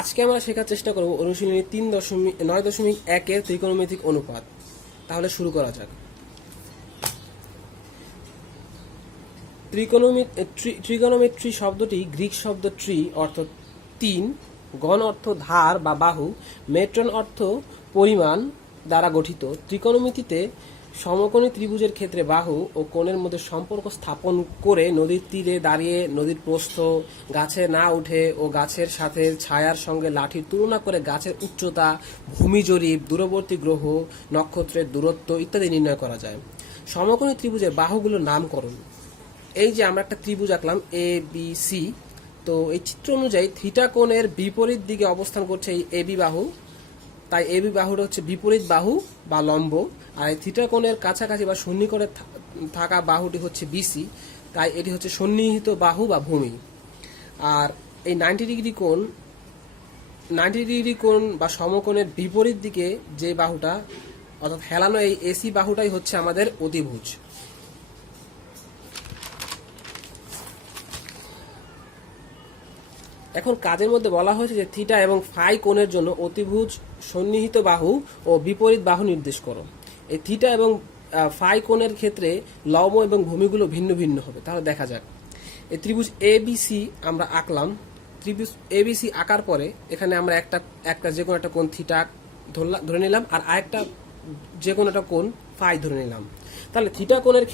আজকে আমরা শেখার চেষ্টা করব অনুশীলনী 3.9.1 এর ত্রিকোণমিতিক অনুপাত। তাহলে শুরু করা যাক। ট্রিগোনোমেট্রি শব্দটি গ্রিক শব্দ ট্রি অর্থ 3, গণ অর্থ ধার বা বাহু, মেট্রন অর্থ পরিমাণ দ্বারা গঠিত। ত্রিকোণমিতিতে সমকোণী ত্রিভুজের ক্ষেত্রে বাহু ও কোণের মধ্যে সম্পর্ক স্থাপন করে নদীর তীরে দাঁড়িয়ে নদীর প্রস্থ, গাছে না উঠে ও গাছের সাথে ছায়ার সঙ্গে লাঠির তুলনা করে গাছের উচ্চতা, ভূমি জরিপ, দূরবর্তী গ্রহ, নক্ষত্রের দূরত্ব ইত্যাদি নির্ণয় করা যায়। সমকোণী ত্রিভুজের বাহুগুলোর নামকরণ। এই যে আমরা একটা ত্রিভুজ আঁকলাম এ বি সি, তো এই চিত্র অনুযায়ী থিটা কোণের বিপরীত দিকে অবস্থান করছে এই এবি বাহু, তাই এবি বাহুটা হচ্ছে বিপরীত বাহু বা লম্ব, আর এই থিটা কোণের কাছাকাছি বা সন্নিকটে থাকা বাহুটি হচ্ছে বিসি, তাই এটি হচ্ছে সন্নিহিত বাহু বা ভূমি। আর এই 90 ডিগ্রি কোণ বা সমকোণের বিপরীত দিকে যে বাহুটা অর্থাৎ হেলানো এই এসি বাহুটাই হচ্ছে আমাদের অতিভুজ। এখন কাজের মধ্যে বলা হয়েছে যে থিটা এবং ফাই কোণের জন্য অতিভুজ, সন্নিহিত বাহু ও বিপরীত বাহু নির্দেশ করো। এই থিটা এবং ফাই কোণের ক্ষেত্রে লম্ব এবং ভূমিগুলো ভিন্ন ভিন্ন হবে। তাহলে দেখা যাক। এই ত্রিভুজ এবিসি আমরা আঁকলাম। ত্রিভুজ এবিসি আঁকার পরে এখানে আমরা একটা যে কোনো একটা কোণ থিটা ধরে নিলাম, আর আরেকটা যে কোনো একটা কোণ ফাই ধরে নিলাম। তাহলে থিটা কোণের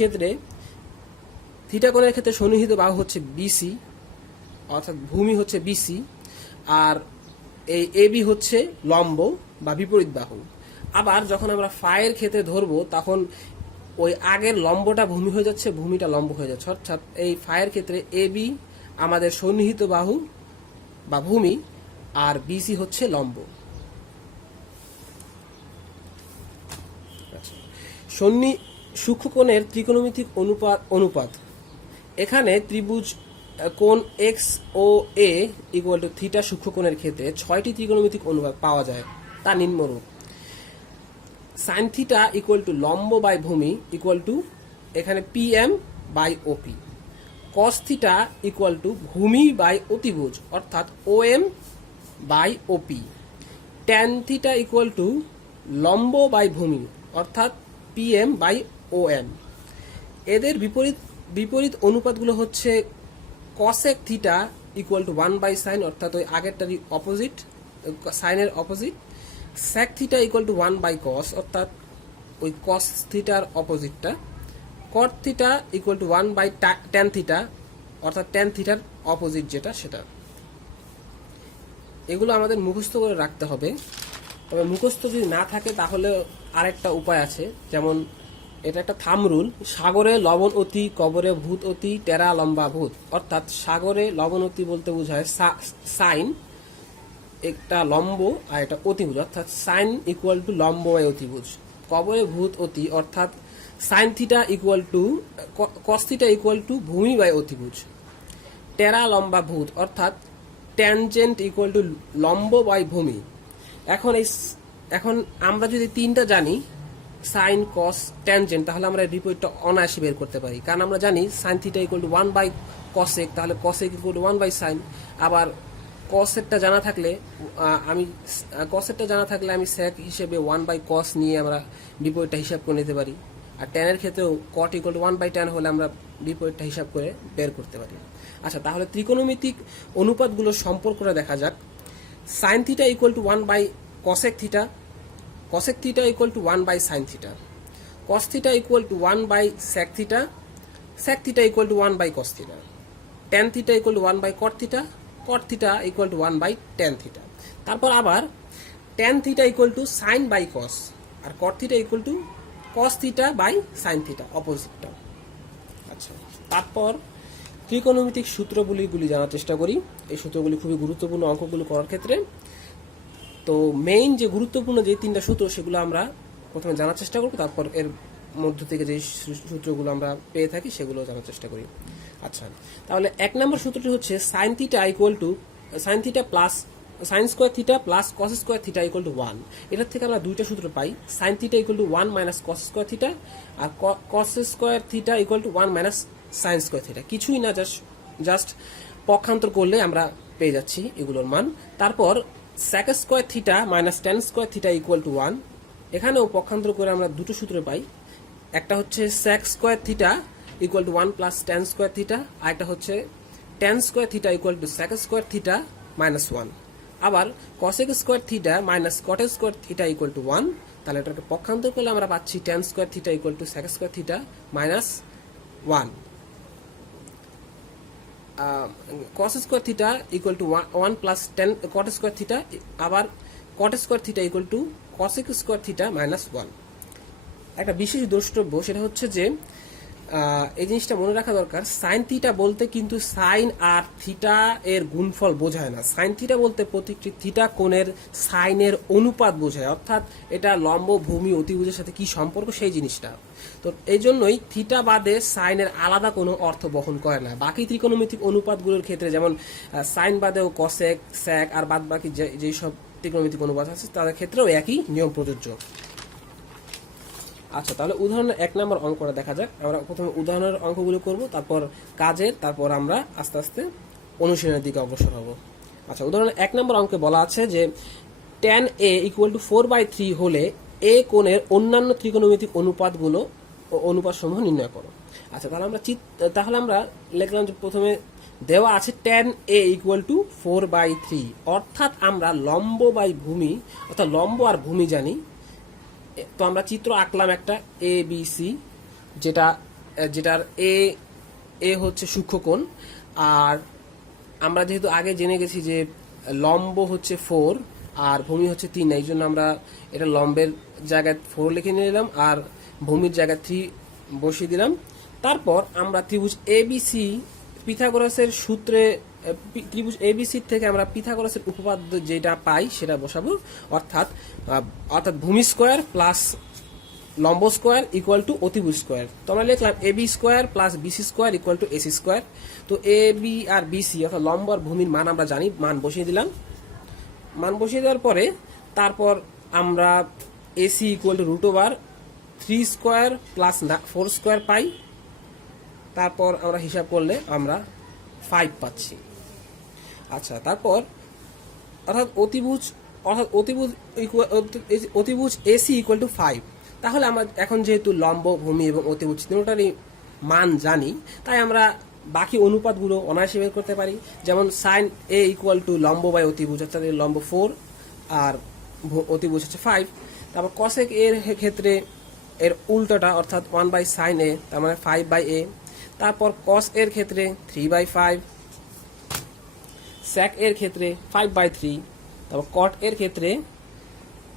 ক্ষেত্রে সন্নিহিত বাহু হচ্ছে বিসি, অর্থাৎ ভূমি হচ্ছে বিসি, আর এই এবি হচ্ছে লম্ব বা বিপরীত বাহু। আবার যখন আমরা ফাইয়ের ক্ষেত্রে ধরবো তখন ওই আগের লম্বটা ভূমি হয়ে যাচ্ছে, ভূমিটা লম্ব হয়ে যাচ্ছে, অর্থাৎ এই ফাইয়ের ক্ষেত্রে এবি আমাদের সন্নিহিত বাহু বা ভূমি, আর বিসি হচ্ছে লম্ব। সূক্ষ্মকোণের ত্রিকোণমিতিক অনুপাত। এখানে ত্রিভুজ কোণ X O A equal to theta সূক্ষ্মকোণের ক্ষেত্রে 6টি ত্রিকোণমিতিক অনুপাত পাওয়া যায়। তা নিম্নরূপ: সাইন থিটা ইকুয়াল টু লম্ব বাই ভূমি ইকুয়াল টু এখানে PM by OP. Cos theta equal to ভূমি বাই অতিভুজ অর্থাৎ OM by OP. Tan theta equal to লম্ব বাই ভূমি অর্থাৎ পিএম বাই ওএম। এদের বিপরীত অনুপাতগুলো হচ্ছে cosec theta equal to 1 by sine অর্থাৎ ওই আগেরটারই অপোজিট, সাইনের opposite. Sec theta equal to 1 by cos অর্থাৎ ওই কস থিটার অপোজিটটা। Cot theta equal to 1 by tan theta অর্থাৎ ট্যান থিটার অপোজিট যেটা সেটা। এগুলো আমাদের মুখস্থ করে রাখতে হবে। তবে মুখস্থ যদি না থাকে তাহলে আরেকটা উপায় আছে, যেমন এটা একটা থাম রুল: সাগরে লবণ অতি, কবরে ভূত অতি, টেরা লম্বা ভূত। অর্থাৎ সাগরে লবণ অতি বলতে বোঝায় সাইন, একটা লম্ব আর এটা অতিভুজ অর্থাৎ সাইন ইকুয়াল টু লম্ব বাই অতিভুজ। কবরে ভূত অতি অর্থাৎ sine theta equal to cos theta equal to ভূমি বাই অতিভুজ। টেরা লম্বা ভূত অর্থাৎ ট্যানজেন্ট ইকুয়াল টু লম্ব বাই ভূমি। এখন আমরা যদি তিনটা জানি, সাইন, কস, ট্যানজেন্ট, তাহলে আমরা বিপরীতটা অনায়াসে বের করতে পারি, কারণ আমরা জানি sine theta equal to 1 by cosec, তাহলে cosec equal to 1 by sine. আবার কসেরটা জানা থাকলে আমি সেক হিসেবে 1 বাই কস নিয়ে আমরা বিপরীতটা হিসাব করে নিতে পারি। আর ট্যানের ক্ষেত্রেও cot equal to 1 by tan হলে আমরা বিপরীতটা হিসাব করে বের করতে পারি। আচ্ছা, তাহলে ত্রিকোণমিতিক অনুপাতগুলোর সম্পর্কটা দেখা যাক। Sine theta equal to 1 by cosec theta, cosec theta equal to 1 by sin theta, cos theta equal to 1 by sec theta, sec theta equal to 1 by cos theta, tan theta equal to 1 by cot theta, cot theta equal to 1 by tan theta। তারপর আবার tan theta equal to sin by cos, R cot theta equal to cos theta by sin theta, অপোজিটটা। আচ্ছা, তারপর ত্রিকোণমিতিক সূত্রগুলি জানার চেষ্টা করি। এই সূত্রগুলি খুবই গুরুত্বপূর্ণ অঙ্কগুলো করার ক্ষেত্রে। তো মেইন যে গুরুত্বপূর্ণ যে তিনটা সূত্র সেগুলো আমরা প্রথমে জানার চেষ্টা করব, তারপর এর মধ্য থেকে যে সূত্রগুলো আমরা পেয়ে থাকি সেগুলো জানার চেষ্টা করি। আচ্ছা, তাহলে 1 নম্বর সূত্রটি হচ্ছে sine theta equal to sine theta plus sine square theta plus cos square theta equal to 1। এটার থেকে আমরা দুইটা সূত্র পাই, sine theta equal to 1 minus cos square theta, আর cos square theta equal to 1 minus sine square theta. কিছুই না, just পক্ষান্তর করলে আমরা পেয়ে যাচ্ছি এগুলোর মান। তারপর sec square theta minus tan square theta equal to 1, এখানেও পক্ষান্তর করে আমরা দুটো সূত্র পাই। একটা হচ্ছে sec square theta equal to 1 plus tan square theta, আর একটা হচ্ছে tan square theta equal to sec square theta minus 1। আবার cosec square theta minus cot square theta equal to 1, তাহলে এটাকে পক্ষান্তর করলে আমরা পাচ্ছি tan square theta equal to sec square theta minus 1। cos square theta equal to 1 plus tan cot square theta, আবার cot square theta equal two cosec square theta minus 1। একটা বিশেষ দ্রষ্টব্য সেটা হচ্ছে যে এই জিনিসটা মনে রাখা দরকার, সাইন থিটা বলতে কিন্তু সাইন আর থিটা এর গুণফল বোঝায় না। সাইন থিটা বলতে প্রতিটি থিটা কোণের সাইনের অনুপাত বোঝায়, অর্থাৎ এটা লম্ব ভূমি অতিভুজের সাথে কি সম্পর্ক সেই জিনিসটা। তো এই জন্যই থিটা বাদে সাইনের আলাদা কোনো অর্থ বহন করে না। বাকি ত্রিকোণমিতিক অনুপাতগুলোর ক্ষেত্রে যেমন সাইন বাদেও কসেক, স্যাক আর বাদ বাকি যেই সব ত্রিকোণমিতিক অনুপাত আছে তাদের ক্ষেত্রেও একই নিয়ম প্রযোজ্য। আচ্ছা, তাহলে উদাহরণের 1 নম্বর অঙ্কটা দেখা যাক। আমরা প্রথমে উদাহরণের অঙ্কগুলো করব, তারপর কাজের, তারপর আমরা আস্তে আস্তে অনুশীলনের দিকে অগ্রসর হব। আচ্ছা, উদাহরণের 1 নম্বর অঙ্কে বলা আছে যে tan a ইকুয়াল টু 4/3 হলে a কোণের অন্যান্য ত্রিকোণমিতিক অনুপাতগুলো ও অনুপাতসমূহ নির্ণয় করো। আচ্ছা, তাহলে আমরা লিখলাম যে প্রথমে দেওয়া আছে tan a ইকুয়াল টু 4/3, অর্থাৎ আমরা লম্ব বাই ভূমি অর্থাৎ লম্ব আর ভূমি জানি। তো আমরা চিত্র আঁকলাম একটা এ বি সি, যেটার এ হচ্ছে সূক্ষ্মকোণ, আর আমরা যেহেতু আগে জেনে গেছি যে লম্ব হচ্ছে 4 আর ভূমি হচ্ছে 3, এই জন্য আমরা এটা লম্বের জায়গায় 4 লিখে নিলাম আর ভূমির জায়গায় 3 বসিয়ে দিলাম। তারপর আমরা ত্রিভুজ এবিসি পিথাগোরাসের সূত্রে ত্রিভুজ এবিসি থেকে আমরা পিথাগোরাসের উপপাদ্য যেটা পাই সেটা বসাবো, অর্থাৎ ভূমি স্কোয়ার প্লাস লম্ব স্কোয়ার ইকুয়াল টু অতিভুজ স্কোয়ার। তো আমরা লিখলাম A B square plus BC square equal to A C square. তো এ বি আর বিসি অর্থাৎ লম্ব আর ভূমির মান আমরা জানি, মান বসিয়ে দিলাম। মান বসিয়ে দেওয়ার পরে তারপর আমরা AC equal to √3 square plus 4 square পাই। তারপর আমরা হিসাব করলে আমরা 5 পাচ্ছি। আচ্ছা, তারপর অতিভুজ এসি ইকুয়াল টু 5। তাহলে আমরা এখন যেহেতু লম্ব, ভূমি এবং অতিভুজ তিনটারই মান জানি, তাই আমরা বাকি অনুপাতগুলো অনায়াসে বের করতে পারি। যেমন সাইন এ ইকুয়াল টু লম্ব বাই অতিভুজ, অর্থাৎ লম্ব 4 আর অতিভুজ হচ্ছে 5। তারপর কসেক এর ক্ষেত্রে এর উল্টোটা অর্থাৎ 1/sin a, তার মানে 5/a। তারপর কস এর ক্ষেত্রে 3/5, স্যাক এর ক্ষেত্রে 5/3, তারপর কট এর ক্ষেত্রে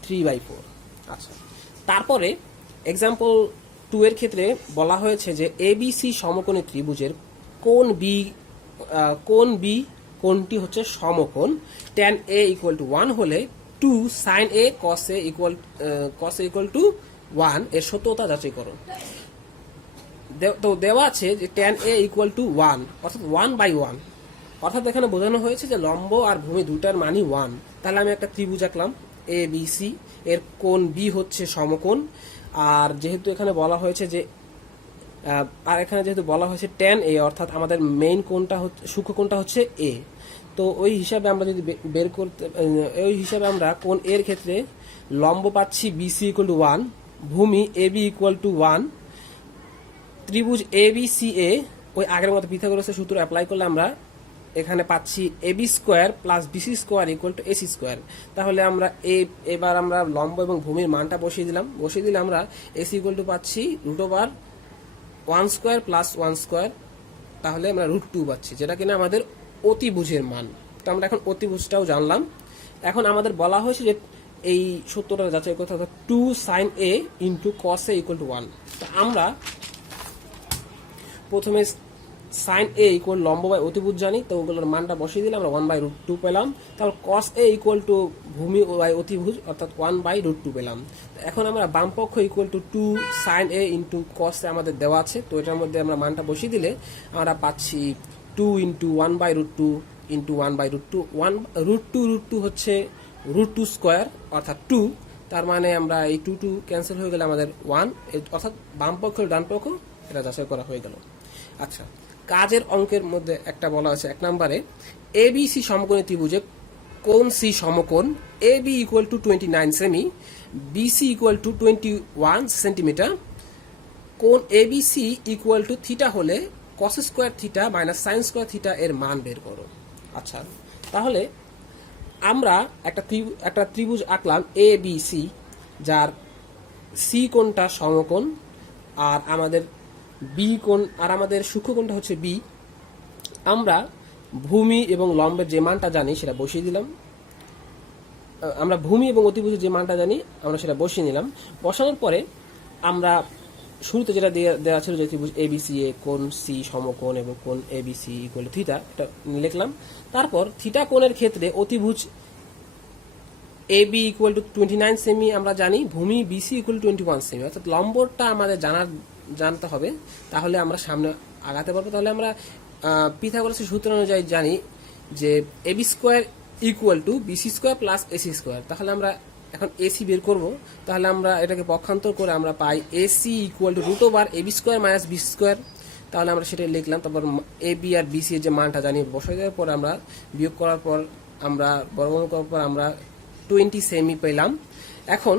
3/4। আচ্ছা, তারপরে এক্সাম্পল 2 এর ক্ষেত্রে বলা হয়েছে যে এবিসি সমকোণী ত্রিভুজের কোণ বি কোণটি হচ্ছে সমকোণ। tan a ইকুয়াল টু 1 হলে 2 sin a cos a equal to 1 এর সত্যতা যাচাই করো। তো দেওয়া আছে যে tan a ইকুয়াল টু 1 অর্থাৎ 1/1, অর্থাৎ এখানে বোঝানো হয়েছে যে লম্ব আর ভূমি দুটার মানই 1। তাহলে আমি একটা ত্রিভুজ আঁকলাম এ বি সি, এর কোণ বি হচ্ছে সমকোণ, আর যেহেতু এখানে বলা হয়েছে যে tan a অর্থাৎ আমাদের মেইন কোণটা হচ্ছে সূক্ষ্মকোণটা হচ্ছে a। তো ওই হিসাবে আমরা যদি ওই হিসাবে আমরা কোণ এর ক্ষেত্রে লম্ব পাচ্ছি বিসি ইকুয়াল টু 1, ভূমি এবি ইকুয়াল টু 1, ত্রিভুজ এবিসিএ ওই আগের মতো পিথাগোরাসের সূত্র অ্যাপ্লাই করলে আমরা এখানে পাচ্ছি A B square plus BC square equal to A C square. তাহলে আমরা এবার আমরা লম্ব এবং ভূমির মানটা বসিয়ে দিলে আমরা এসি ইকুয়াল টু পাচ্ছি √1 স্কোয়ার প্লাস 1 স্কোয়ার, তাহলে আমরা √2 পাচ্ছি, যেটা কিনা আমাদের অতিভুজের মান। তো আমরা এখন অতিভুজটাও জানলাম। এখন আমাদের বলা হয়েছে যে এই সূত্রটা যাচাই করতে হবে 2 sin a into cos a equal to 1। তো আমরা প্রথমে sin a ইকুয়াল লম্ব বাই অতিভুজ জানি, তো ওগুলোর মানটা বসিয়ে দিলে আমরা 1/√2 পেলাম। তাহলে cos a ইকুয়াল টু ভূমি বাই অতিভুজ অর্থাৎ 1/√2 পেলাম। এখন আমরা বাম পক্ষ equal to 2 sin a into cos a আমাদের দেওয়া আছে, তো এটার মধ্যে আমরা মানটা বসিয়ে দিলে আমরা পাচ্ছি 2 ইন্টু 1/√2 ইন্টু 1/√2। √2 হচ্ছে √2 স্কোয়ার অর্থাৎ 2, তার মানে আমরা এই 2 ক্যান্সেল হয়ে গেলে আমাদের 1, অর্থাৎ বাম পক্ষ ডান পক্ষ এটা যাচাই করা হয়ে গেল। আচ্ছা, কাজের অঙ্কের মধ্যে একটা বলা আছে 1 নম্বরে এবিসি সমকোণী ত্রিভুজে কোণ সি সমকোণ এ বি ইকুয়াল টু 29 সেমি বিসি ইকুয়াল টু 21 সেন্টিমিটার কোণ এবিসি ইকুয়াল টু থিটা হলে cos square theta minus sine square theta এর মান বের করো। আচ্ছা, তাহলে আমরা একটা ত্রিভুজ আঁকলাম এ বি সি, যার সি কোণটা সমকোণ আর আমাদের বি কোণ আর আমাদের সূক্ষ্মকোণটা হচ্ছে বি। আমরা ভূমি এবং লম্বের যে মানটা জানি সেটা বসিয়ে দিলাম। আমরা ভূমি এবং অতিভুজের যে মানটা জানি আমরা সেটা বসিয়ে নিলাম। বসানোর পরে আমরা শুরুতে যেটা দেওয়া ছিল যে ত্রিভুজ এবিসি এ কোণ সি সমকোণ এবং কোণ এবিসি ইকুয়াল টু থিটা, এটা লিখলাম। তারপর থিটা কোণের ক্ষেত্রে অতিভুজ এ বি ইকুয়াল টু 29 সেমি আমরা জানি, ভূমি বিসি ইকুয়াল টু 21 সেমি, অর্থাৎ লম্বটা আমাদের জানতে হবে, তাহলে আমরা সামনে আগাতে পারবো। তাহলে আমরা পিথাগোরাসের সূত্র অনুযায়ী জানি যে A B square equal to B C square plus A C square. তাহলে আমরা এখন এসি বের করব, তাহলে আমরা এটাকে পক্ষান্তর করে আমরা পাই AC equal to root over AB square minus BC square. তাহলে আমরা সেটাই লিখলাম। তারপর এ বি আর বিসি এর যে মানটা জানি বসাই দেওয়ার পর আমরা বিয়োগ করার পর আমরা বর্গমূল করার পর আমরা 20 সেমি পেলাম। এখন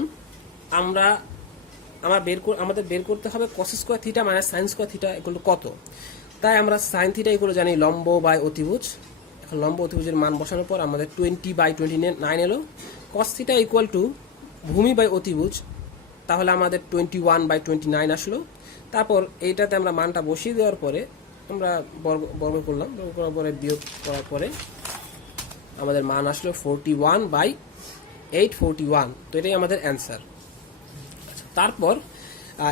আমাদের বের করতে হবে কস square theta minus sine square theta equal two কত। তাই আমরা সাইন থিটা ইকুয়াল জানি লম্ব বাই অতিভুজ। এখন লম্ব অতিভুজের মান বসানোর পর আমাদের 20/29 এলো। কস থিটা ইকুয়াল টু ভূমি বাই অতিভুজ, তাহলে আমাদের 21/29 আসলো। তারপর এইটাতে আমরা মানটা বসিয়ে দেওয়ার পরে আমরা বর্গ করলাম, বর্গ করার পরে বিয়োগ করার পরে আমাদের মান আসলো 41/841। তো এটাই আমাদের অ্যান্সার। তারপর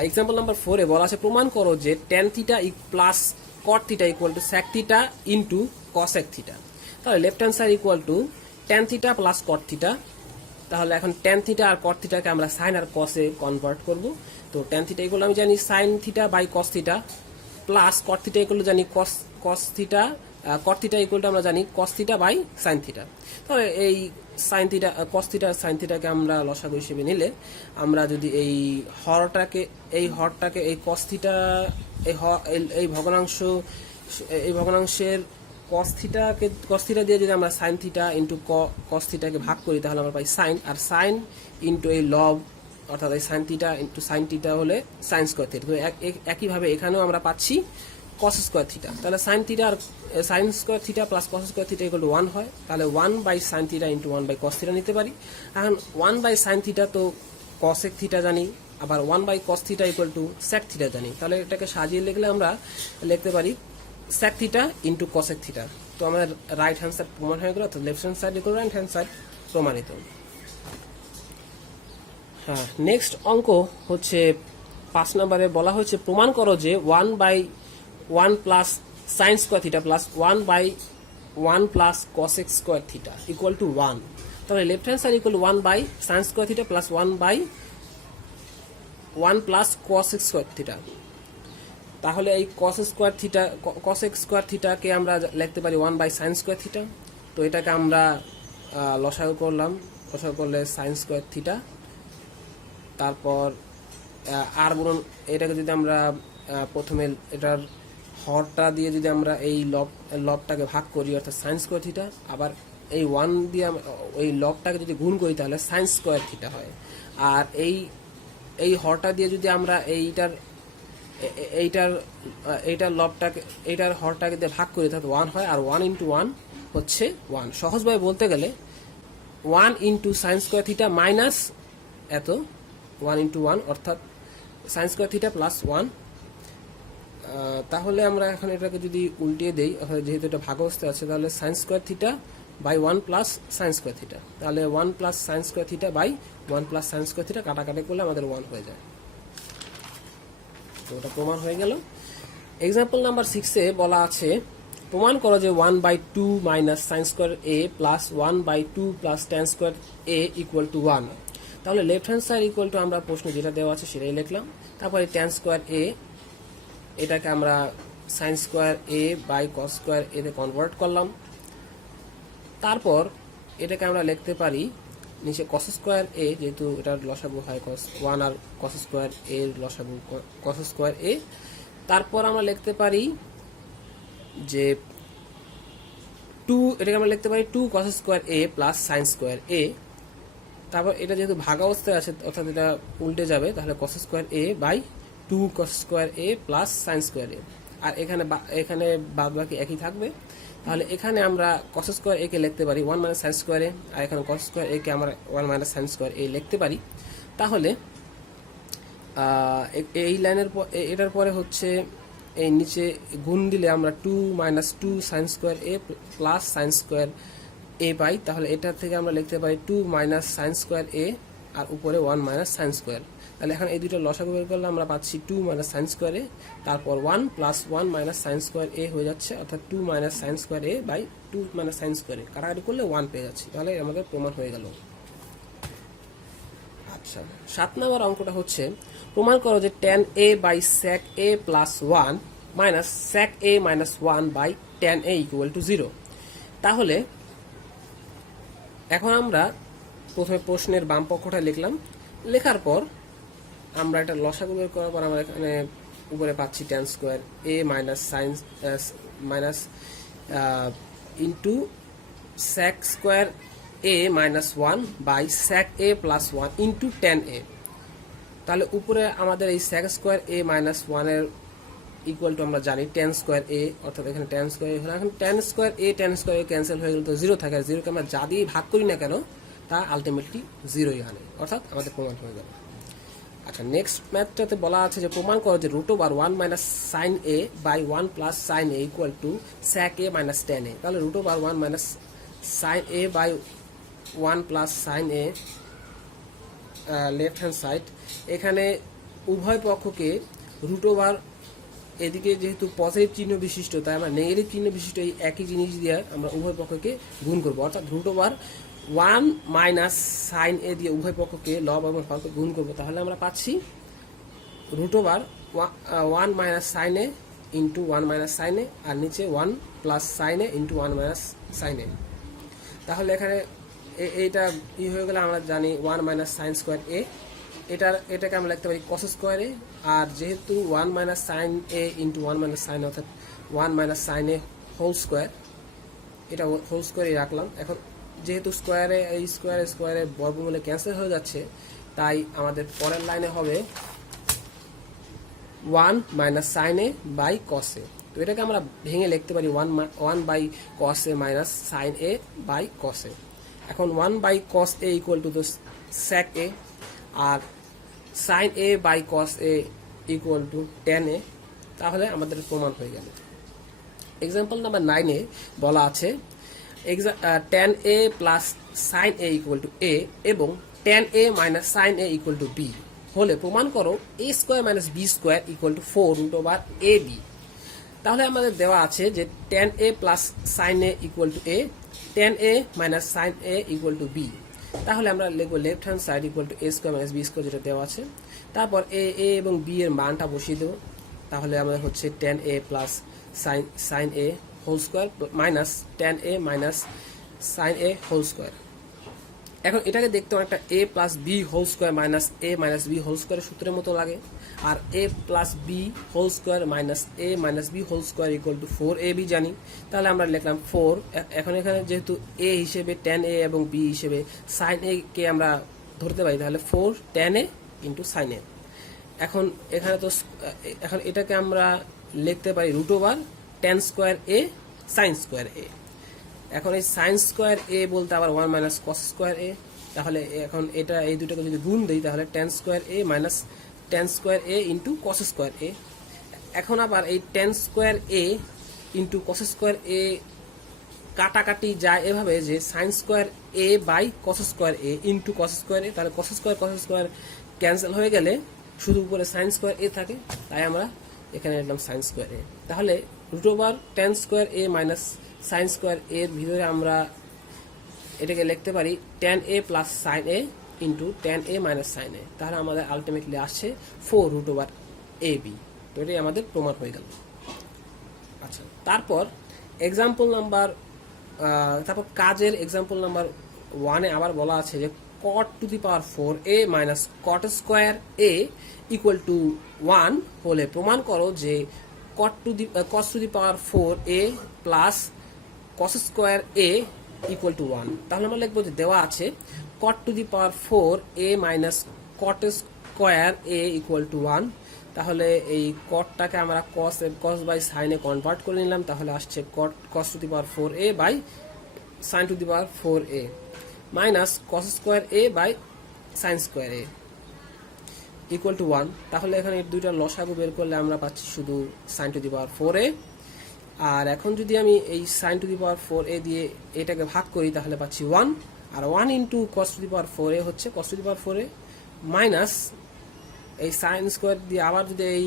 এক্সাম্পল নাম্বার 4-এ বলা আছে প্রমাণ করো যে tan theta plus cot theta equal to sec theta into cosec theta. তাহলে left hand side equal to tan theta plus cot theta. তাহলে এখন tan থিটা আর cot থিটাকে আমরা সাইন আর কসে কনভার্ট করব। তো tan থিটা ইকুয়াল আমি জানি sine theta by cos theta plus cot theta equal জানি cos theta, cot theta equal আমরা জানি cos theta by sine theta. তাহলে এই sine theta cos theta sine থিটাকে আমরা লসাগু হিসেবে নিলে আমরা যদি এই হরটাকে এই cos থিটা এই ভগ্নাংশের cos থিটা দিয়ে যদি আমরা সাইন থিটা ইন্টু cos থিটাকে ভাগ করি তাহলে আমরা পাই সাইন, আর সাইন ইন্টু এই লব অর্থাৎ এই sine theta into sine theta হলে সাইন স্কোয়ার থিটা। তো একইভাবে এখানেও আমরা পাচ্ছি cos স্কোয়ার থিটা। তাহলে সাইন থিটা আর sine square theta plus cos square theta equal to 1 হয়। তাহলে 1/sin theta into 1/cos theta নিতে পারি। এখন 1/sin থিটা তো cosec থিটা জানি, আবার 1/cos theta equal to sec theta জানি। তাহলে এটাকে সাজিয়ে লিখলে আমরা লিখতে পারি sec theta into cosec theta. তো আমাদের রাইট হ্যান্ড সাইড প্রমাণ হয়ে গেল, অর্থাৎ left hand side equal right hand side প্রমাণিত। হ্যাঁ, নেক্সট অঙ্ক হচ্ছে 5 নম্বরে বলা হয়েছে প্রমাণ করো যে 1/1 plus sine square theta plus 1/1 plus cosec square theta equal to 1। তাহলে left hand side equal 1/sin square theta plus 1/1 plus cosec square theta. তাহলে এই cosec স্কোয়ার থিটাকে আমরা লিখতে পারি 1/sin স্কোয়ার থিটা। তো এটাকে আমরা লসাগু করলাম, লসাগু করলে সাইন স্কোয়ার থিটা। তারপর আর বলুন এটাকে যদি আমরা প্রথমে এটার হরটা দিয়ে যদি আমরা এই লবটাকে ভাগ করি অর্থাৎ সাইন স্কোয়ার থিটা, আবার এই 1 দিয়ে এই লবটাকে যদি গুণ করি তাহলে সাইন স্কোয়ার থিটা হয়। আর এই হরটা দিয়ে যদি আমরা এইটার হরটাকে দিয়ে ভাগ করি তাহলে 1 হয়, আর 1 ইন্টু 1 হচ্ছে 1। সহজভাবে বলতে গেলে 1 into sine square theta minus এত 1 ইন্টু 1 অর্থাৎ সাইন স্কোয়ার থিটা প্লাস 1। তাহলে আমরা এখন এটাকে যদি উল্টিয়ে দেই, যেহেতু এটা ভাগ অবস্থায় আছে, তাহলে sine square theta by 1 plus sine square theta. তাহলে 1 plus sine square theta by 1 plus sine square theta কাটাকাটি করলে আমাদের 1 হয়ে যায়। তো ওটা প্রমাণ হয়ে গেল। এক্সাম্পল নাম্বার 6-এ বলা আছে প্রমাণ করো যে 1/2 minus sine square A plus 1/2 plus tan square A equal to 1। তাহলে left hand side equal to আমরা প্রশ্ন যেটা দেওয়া আছে সেটাই লিখলাম। তারপরে ট্যান স্কোয়ার এ এটাকে আমরা sine square A by cos square এতে কনভার্ট করলাম। তারপর এটাকে আমরা লিখতে পারি নিচে কস স্কোয়ার এ, যেহেতু এটার লসাগু হয় cos 1 আর কস স্কোয়ার এর লসাগু cos স্কোয়ার এ। তারপর আমরা লিখতে পারি যে এটাকে আমরা লিখতে পারি 2 cos square A plus sine square A. তারপর এটা যেহেতু ভাগ অবস্থায় আছে অর্থাৎ এটা উল্টে যাবে, তাহলে cos square A by 2 cos square A plus sine square A. আর এখানে বাদ বাকি একই থাকবে। তাহলে এখানে আমরা cos স্কোয়ার এ কে লিখতে পারি 1 মাইনাস সাইন স্কোয়ার এ, আর এখানে cos স্কোয়ার এ কে আমরা 1 মাইনাস সাইন স্কোয়ার এ লিখতে পারি। তাহলে এই লাইনের এটার পরে হচ্ছে এই নিচে গুণ দিলে আমরা 2 minus 2 sign square A plus sine square এ পাই। তাহলে এটার থেকে আমরা লিখতে পারি 2 মাইনাস সাইন স্কোয়ার এ আর উপরে 1 মাইনাস সাইন স্কোয়ার। তাহলে এখন এই দুটো লসাগু বের করলে আমরা পাচ্ছি 2 মাইনাস সাইন স্কোয়ার এ, তারপর 1 plus 1 minus sine square A হয়ে যাচ্ছে, অর্থাৎ 2 minus sine square A by 2 minus sine square A. কাটাকাটি করলে 1 পেয়ে যাচ্ছি। তাহলে আমাদের প্রমাণ হয়ে গেল। আচ্ছা, 7 নম্বর অঙ্কটা হচ্ছে প্রমাণ করো যে tan a by sec a plus 1 minus sec a minus 1 by tan a equal to 0। তাহলে এখন আমরা প্রথমে প্রশ্নের বাম পক্ষটা লিখলাম, লেখার পর আমরা এটা লসাগু বের করার পর আমরা এখানে উপরে পাচ্ছি tan square a minus sine minus into sec square a minus 1 by sec a plus 1 into tan a। তাহলে উপরে আমাদের এই sec স্কোয়ার a মাইনাস 1 এর ইকুয়াল টু আমরা জানি tan স্কোয়ার a, অর্থাৎ এখানে tan স্কোয়ার a হলো। এখন tan স্কোয়ার a ক্যান্সেল হয়ে গেলে তো 0 থাকে, আর 0 কে আমরা যা দিয়ে ভাগ করি না কেন তা আলটিমেটলি 0ই আনে, অর্থাৎ আমাদের প্রমাণ হয়ে গেল। আচ্ছা, নেক্সট ম্যাথটাতে বলা আছে যে প্রমাণ করো যে root over 1 minus sine A by 1 plus sine A equal to sec a minus tan a। তাহলে root over 1 minus sine A by 1 plus sine a left hand side, এখানে উভয় পক্ষকে রুট ওভার, এদিকে যেহেতু পজিটিভ চিহ্ন বিশিষ্ট তাই আমরা নেগেটিভ চিহ্ন বিশিষ্ট এই একই জিনিস দিয়ে আমরা উভয় পক্ষকে গুণ করবো, অর্থাৎ root over 1 minus sine A দিয়ে উভয় পক্ষকে লব এবং হরকে গুণ করবো। তাহলে আমরা পাচ্ছি root over 1 minus sine A into 1 minus sine A, আর নিচে 1 plus sine A into 1 minus sine A. তাহলে এখানে এইটা হয়ে গেলে আমরা জানি 1 মাইনাস সাইন স্কোয়ার এ, এটাকে আমরা লিখতে পারি cos স্কোয়ার এ। আর যেহেতু 1 minus sine A into 1 minus sign, অর্থাৎ 1 মাইনাস সাইন এ হোল স্কোয়ার, এটা হোল স্কোয়ারই রাখলাম। এখন যেহেতু এই স্কোয়ারে বর্গমূলে ক্যান্সেল হয়ে যাচ্ছে, তাই আমাদের পরের লাইনে হবে 1 minus sine A by cos A. তো এটাকে আমরা ভেঙে লিখতে পারি 1 by cos A minus sine A by cos A. এখন 1 by cos A equal to তো sec এ, আর sine A by cos A equal to tan A. তাহলে আমাদের প্রমাণ হয়ে গেল। এক্সাম্পল নাম্বার 9 এ বলা আছে tan a plus sine A equal to a এবং tan a minus sine A equal to b হলে প্রমাণ করো a square minus b square equal to 4 root over ab। তাহলে আমাদের দেওয়া আছে যে tan a plus sine A equal to a, tan a minus sine A equal to b। তাহলে আমরা লিখবো left hand side equal to a square minus b square, যেটা দেওয়া আছে। তারপর a এবং b এর মানটা বসিয়ে দেবো। তাহলে আমাদের হচ্ছে tan a plus sine A whole square minus tan a minus sine A whole square. এখন এটাকে দেখতে অনেকটা a plus b whole square minus a minus b whole স্কোয়ারের সূত্রের মতো লাগে। আর a plus b whole square minus a minus b whole square equal to 4ab জানি। তাহলে আমরা লিখলাম 4। এখন এখানে যেহেতু a হিসেবে tan a এবং b হিসেবে সাইন a কে আমরা ধরতে পারি, তাহলে 4 tan a into sine a। এখন এটাকে আমরা লিখতে পারি root over tan square a sine square a। এখন এই সাইন স্কোয়ার এ বলতে আবার 1 মাইনাস কস স্কোয়ার এ। তাহলে এখন এই দুটোকে যদি গুণ দিই তাহলে tan square A minus tan square A into cos square A. এখন আবার এই tan square A into cos square A কাটাকাটি যায় এভাবে যে sine square A by cos square A into cos square A. তাহলে কস স্কোয়ার ক্যান্সেল হয়ে গেলে শুধু উপরে সাইন স্কোয়ার এ থাকে, তাই আমরা এখানে লিখলাম সাইন স্কোয়ার এ। তাহলে root over tan square A minus sine square এর ভিতরে আমরা এটাকে লিখতে পারি tan a plus sine A into tan a minus sine A. তাহলে আমাদের আলটিমেটলি আসছে 4 রুট ওভার ab। তো এটাই আমাদের প্রমাণ হয়ে গেল। আচ্ছা, তারপর কাজের এক্সাম্পল নাম্বার 1 এ আবার বলা আছে যে cot two the power 4a minus cot square a equal to 1 হলে প্রমাণ করো যে cos to the power 4a plus cos square a equal to 1। তাহলে আমরা লিখবো যে দেওয়া আছে cot two the power 4a minus cot square a equal to 1। তাহলে এই কটটাকে আমরা cos বাই সাইনে কনভার্ট করে নিলাম, তাহলে আসছে cos to the power 4a by sin to the power 4a minus cos square a by sin square a equal to 1। তাহলে এখানে দুইটা লসাগু বের করলে আমরা পাচ্ছি শুধু sin to the power 4a। আর এখন যদি আমি এই sin to the power 4a দিয়ে এটাকে ভাগ করি তাহলে পাচ্ছি 1, আর 1 into cos to the power 4a হচ্ছে cos to the power 4a minus এই sin স্কোয়ার দিয়ে আবার যদি এই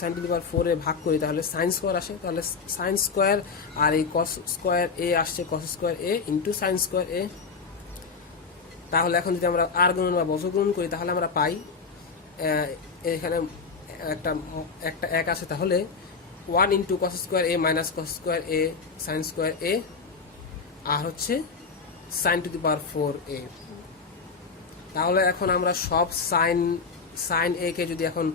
sin to the power 4a ভাগ করি তাহলে sin স্কোয়ার আসে, তাহলে sin স্কোয়ার আর এই cos স্কোয়ার a আসছে cos square a into sin square a। তাহলে এখন যদি আমরা আর গুণন বা বর্গগুণন করি তাহলে আমরা পাই এখানে একটা এক আছে, তাহলে 1 into cos square a minus cos square a sin square a আর হচ্ছে sin to the power 4a। তাহলে এখন আমরা সব sin a কে যদি এখন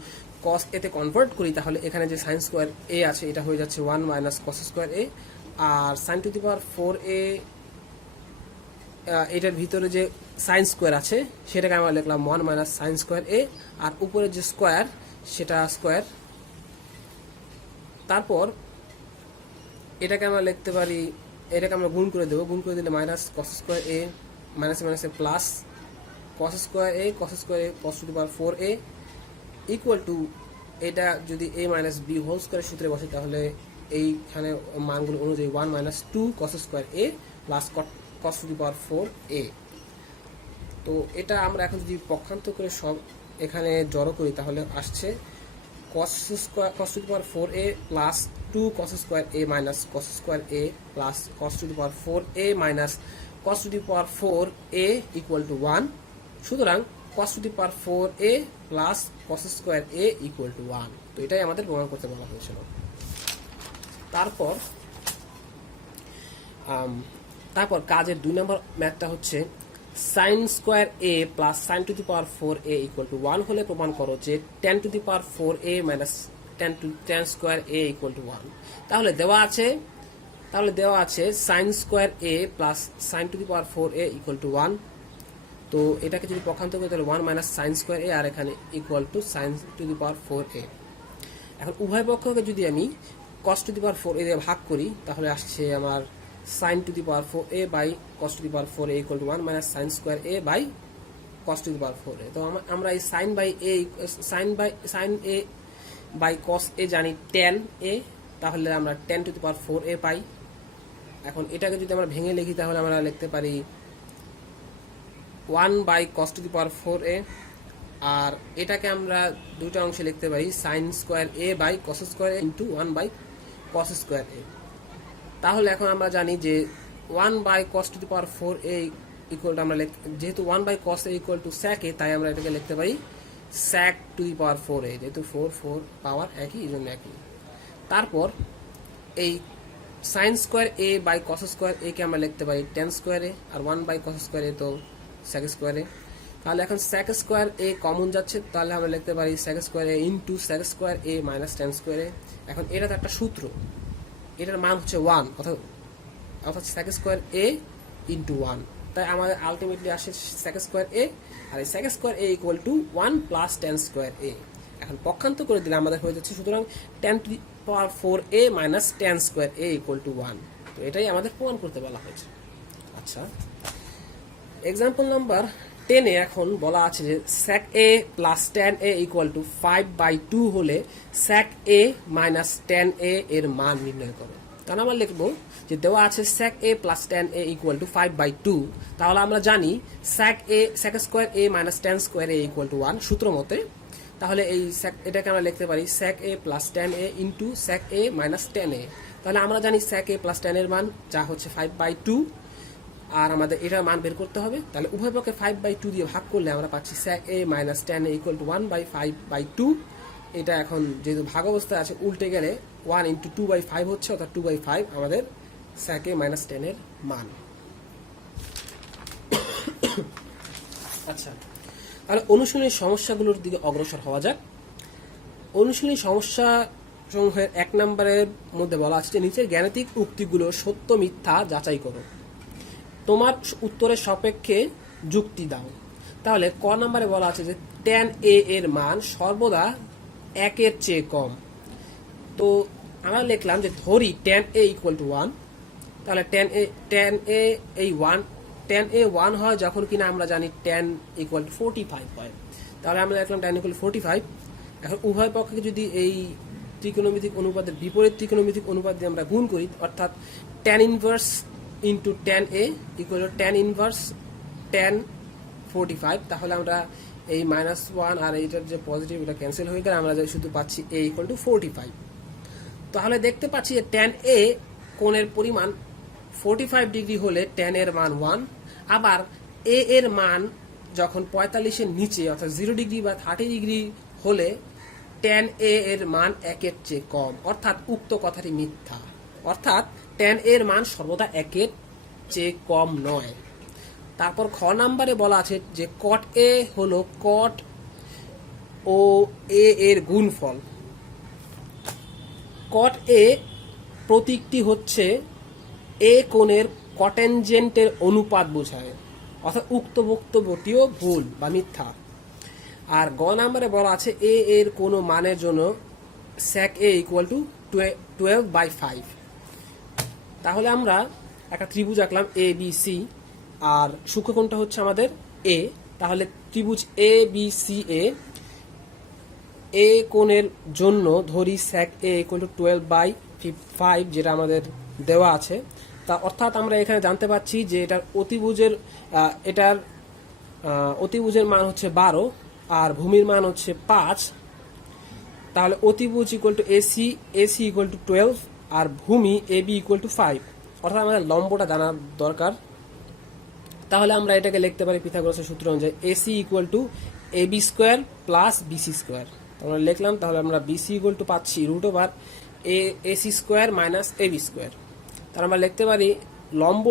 cos a তে কনভার্ট করি তাহলে এখানে যে sin স্কোয়ার a আছে এটা হয়ে যাচ্ছে 1 মাইনাস cos স্কোয়ার a, আর sin to the power 4a এটার ভিতরে যে sin স্কোয়ার আছে সেটাকে আমরা লিখলাম 1 মাইনাস sin স্কোয়ার a, আর উপরে যে স্কোয়ার সেটা স্কোয়ার। তারপর এটাকে আমরা লিখতে পারি, এটাকে আমরা গুণ করে দেবো, গুণ করে দিলে মাইনাস cos স্কোয়ার a মাইনাসে মাইনাসে plus cos square a cos to the power 4a equal to, এটা যদি a minus b whole square সূত্রে বসে তাহলে এইখানে মানগুলো অনুযায়ী 1 minus 2 cos square a plus cos to the power 4a। তো এটা আমরা এখন যদি পক্ষান্তর করে সব এখানে জড়ো করি তাহলে আসছে cos to the power 4a plus 2 cos square a minus cos square a plus cos to the power 4a minus cos to the power 4a equal to 1। সুতরাং cos to the power 4a plus cos square a equal to 1। তো এটাই আমাদের প্রমাণ করতে বলা হয়েছিল। তারপর কাজের 2 নম্বর ম্যাথটা হচ্ছে sin square a plus sin to the power 4a equal to 1 হলে প্রমাণ করো যে tan two the power 4a minus tan square a equal to 1। তাহলে দেওয়া আছে sin square a plus sin to the power 4a equal to 1। তো এটাকে যদি পক্ষান্তর করি তাহলে 1 মাইনাস sin স্কোয়ার a আর এখানে equal to sin to the power 4a। এখন উভয় পক্ষকে যদি আমি cos to the power 4a দিয়ে ভাগ করি তাহলে আসছে আমার sin to the power 4a by cos to the power 4a equal to 1 minus sin square a by cos to the power 4a। তো আমরা এই sin a by cos a জানি tan a, তাহলে আমরা tan two the power 4a পাই। এখন এটাকে যদি আমরা ভেঙে লিখি তাহলে আমরা লিখতে পারি 1 by cos to the power 4a, আর এটাকে আমরা দুইটা অংশে লিখতে পারি sin square a by cos square a into 1 by cos square a। তাহলে এখন আমরা জানি যে 1 by cos to the power 4a equal to আমরা যেহেতু 1 by cos a equal to sec a, তাই আমরা এটাকে লিখতে পারি sec two the power 4a, যেহেতু 4 পাওয়ার একই এই জন্য একই। তারপর এই sin square a by cos square a কে আমরা লিখতে পারি tan স্কোয়ার a, আর 1 বাই cos স্কোয়ার a তো sec স্কোয়ার a। তাহলে এখন sec স্কোয়ার a কমন যাচ্ছে, তাহলে আমরা লিখতে পারি sec square a into sec square a minus tan square a। এখন এটা তো একটা সূত্র, এটার মান হচ্ছে 1, অর্থাৎ sec স্কোয়ার a ইন্টু 1, তাই আমাদের আলটিমেটলি আসে sec স্কোয়ার a, আর এই sec square a equal to 1 plus tan square a। এখন পক্ষান্তর করে দিলে আমাদের হয়ে যাচ্ছে সুতরাং tan two the power 4a minus tan square a equal to 1। তো এটাই আমাদের প্রমাণ করতে বলা হয়েছে। আচ্ছা, এক্সাম্পল নাম্বার 10 এ এখন বলা আছে যে sec a plus tan a equal two 5/2 হলে sec a minus tan a এর মান নির্ণয় করো। তাহলে আমরা লিখবো যে দেওয়া আছে sec a plus tan a equal two 5/2, তাহলে আমরা জানি sec square a minus tan square a equal to 1 সূত্র মতে। তাহলে এই এটাকে আমরা লিখতে পারি sec a plus tan a into sec a minus tan a। তাহলে আমরা জানি sec a প্লাস tan এর মান যা হচ্ছে 5/2, আর আমাদের এটার মান বের করতে হবে। তাহলে উভয় পক্ষে 5/2 দিয়ে ভাগ করলে আমরা পাচ্ছি sec a minus tan a equal two 1/5/2। এটা এখন যেহেতু ভাগ অবস্থায় আছে উল্টে গেলে 1 ইন্টু 2/5 হচ্ছে, অর্থাৎ 2/5 আমাদের sec a মাইনাস tan এর মান। আচ্ছা, তাহলে অনুশীলনী সমস্যাগুলোর দিকে অগ্রসর হওয়া যাক। অনুশীলনী সমস্যা সমূহের 1 নম্বরের মধ্যে বলা আছে যে নিচের গাণিতিক উক্তিগুলো সত্য মিথ্যা যাচাই করো, তোমার উত্তরের সাপেক্ষে যুক্তি দাও। তাহলে ক নম্বরে বলা আছে যে tan a এর মান সর্বদা 1 এর চেয়ে কম। তো আমরা লিখলাম যে ধরি tan a ইকুয়াল টু 1, তাহলে tan a এই 1 হয় যখন কিনা আমরা জানি tan ইকুয়াল টু 45 হয়। তাহলে আমরা লিখলাম tan ইকুয়াল 45। এখন উভয় পক্ষকে যদি এই ত্রিকোণমিতিক অনুপাতের বিপরীত ত্রিকোণমিতিক অনুপাত দিয়ে আমরা গুণ করি, অর্থাৎ tan inverse into tan a equal to tan inverse tan 45, তাহলে আমরা এই -1 আর এইটার যে পজিটিভ এটা ক্যান্সেল হয়ে গেলে আমরা শুধু পাচ্ছি a ইকুয়াল টু 45। তাহলে দেখতে পাচ্ছি যে tan a কোণের পরিমাণ 45 ডিগ্রি হলে tan এর মান 1, আবার a এর মান যখন 45 এর নিচে অর্থাৎ 0 ডিগ্রি বা 30 ডিগ্রি হলে tan a এর মান 1 এর চেয়ে কম, অর্থাৎ উক্ত কথাটি মিথ্যা। অর্থাৎ tan এর মান সর্বদা 1 এর চেয়ে কম নয়। তারপর খ নম্বরে বলা আছে যে cot a হলো cot ও a এর গুণফল। cot a প্রতীকটি হচ্ছে a কোণের কটেনজেন্টের অনুপাত বোঝায়, অর্থাৎ উক্ত বক্তব্যটিও ভুল বা মিথ্যা। আর গ নম্বরে বলা আছে a এর কোনো মানের জন্য sec a ইকুয়াল টু 12/5। তাহলে আমরা একটা ত্রিভুজ আঁকলাম a b c, আর সূক্ষ্মকোণটা হচ্ছে আমাদের a। তাহলে ত্রিভুজ a b c a কোণের জন্য ধরি sec a ইকুয়াল টু 12/5, যেটা আমাদের দেওয়া আছে। তা অর্থাৎ আমরা এখানে জানতে পাচ্ছি যে এটার অতিভুজের মান হচ্ছে 12 আর ভূমির মান হচ্ছে 5। তাহলে অতিভুজ equal to AC equal to 12 আর ভূমি AB ইকুয়াল টু 5, অর্থাৎ আমাদের লম্বটা জানা দরকার। তাহলে আমরা এটাকে লিখতে পারি পিথাগোরাসের সূত্র অনুযায়ী AC equal to AB square plus BC square. আমরা লিখলাম, তাহলে আমরা BC ইকুয়াল টু পাচ্ছি √AC square minus AB square. তাহলে আমরা লিখতে পারি লম্ব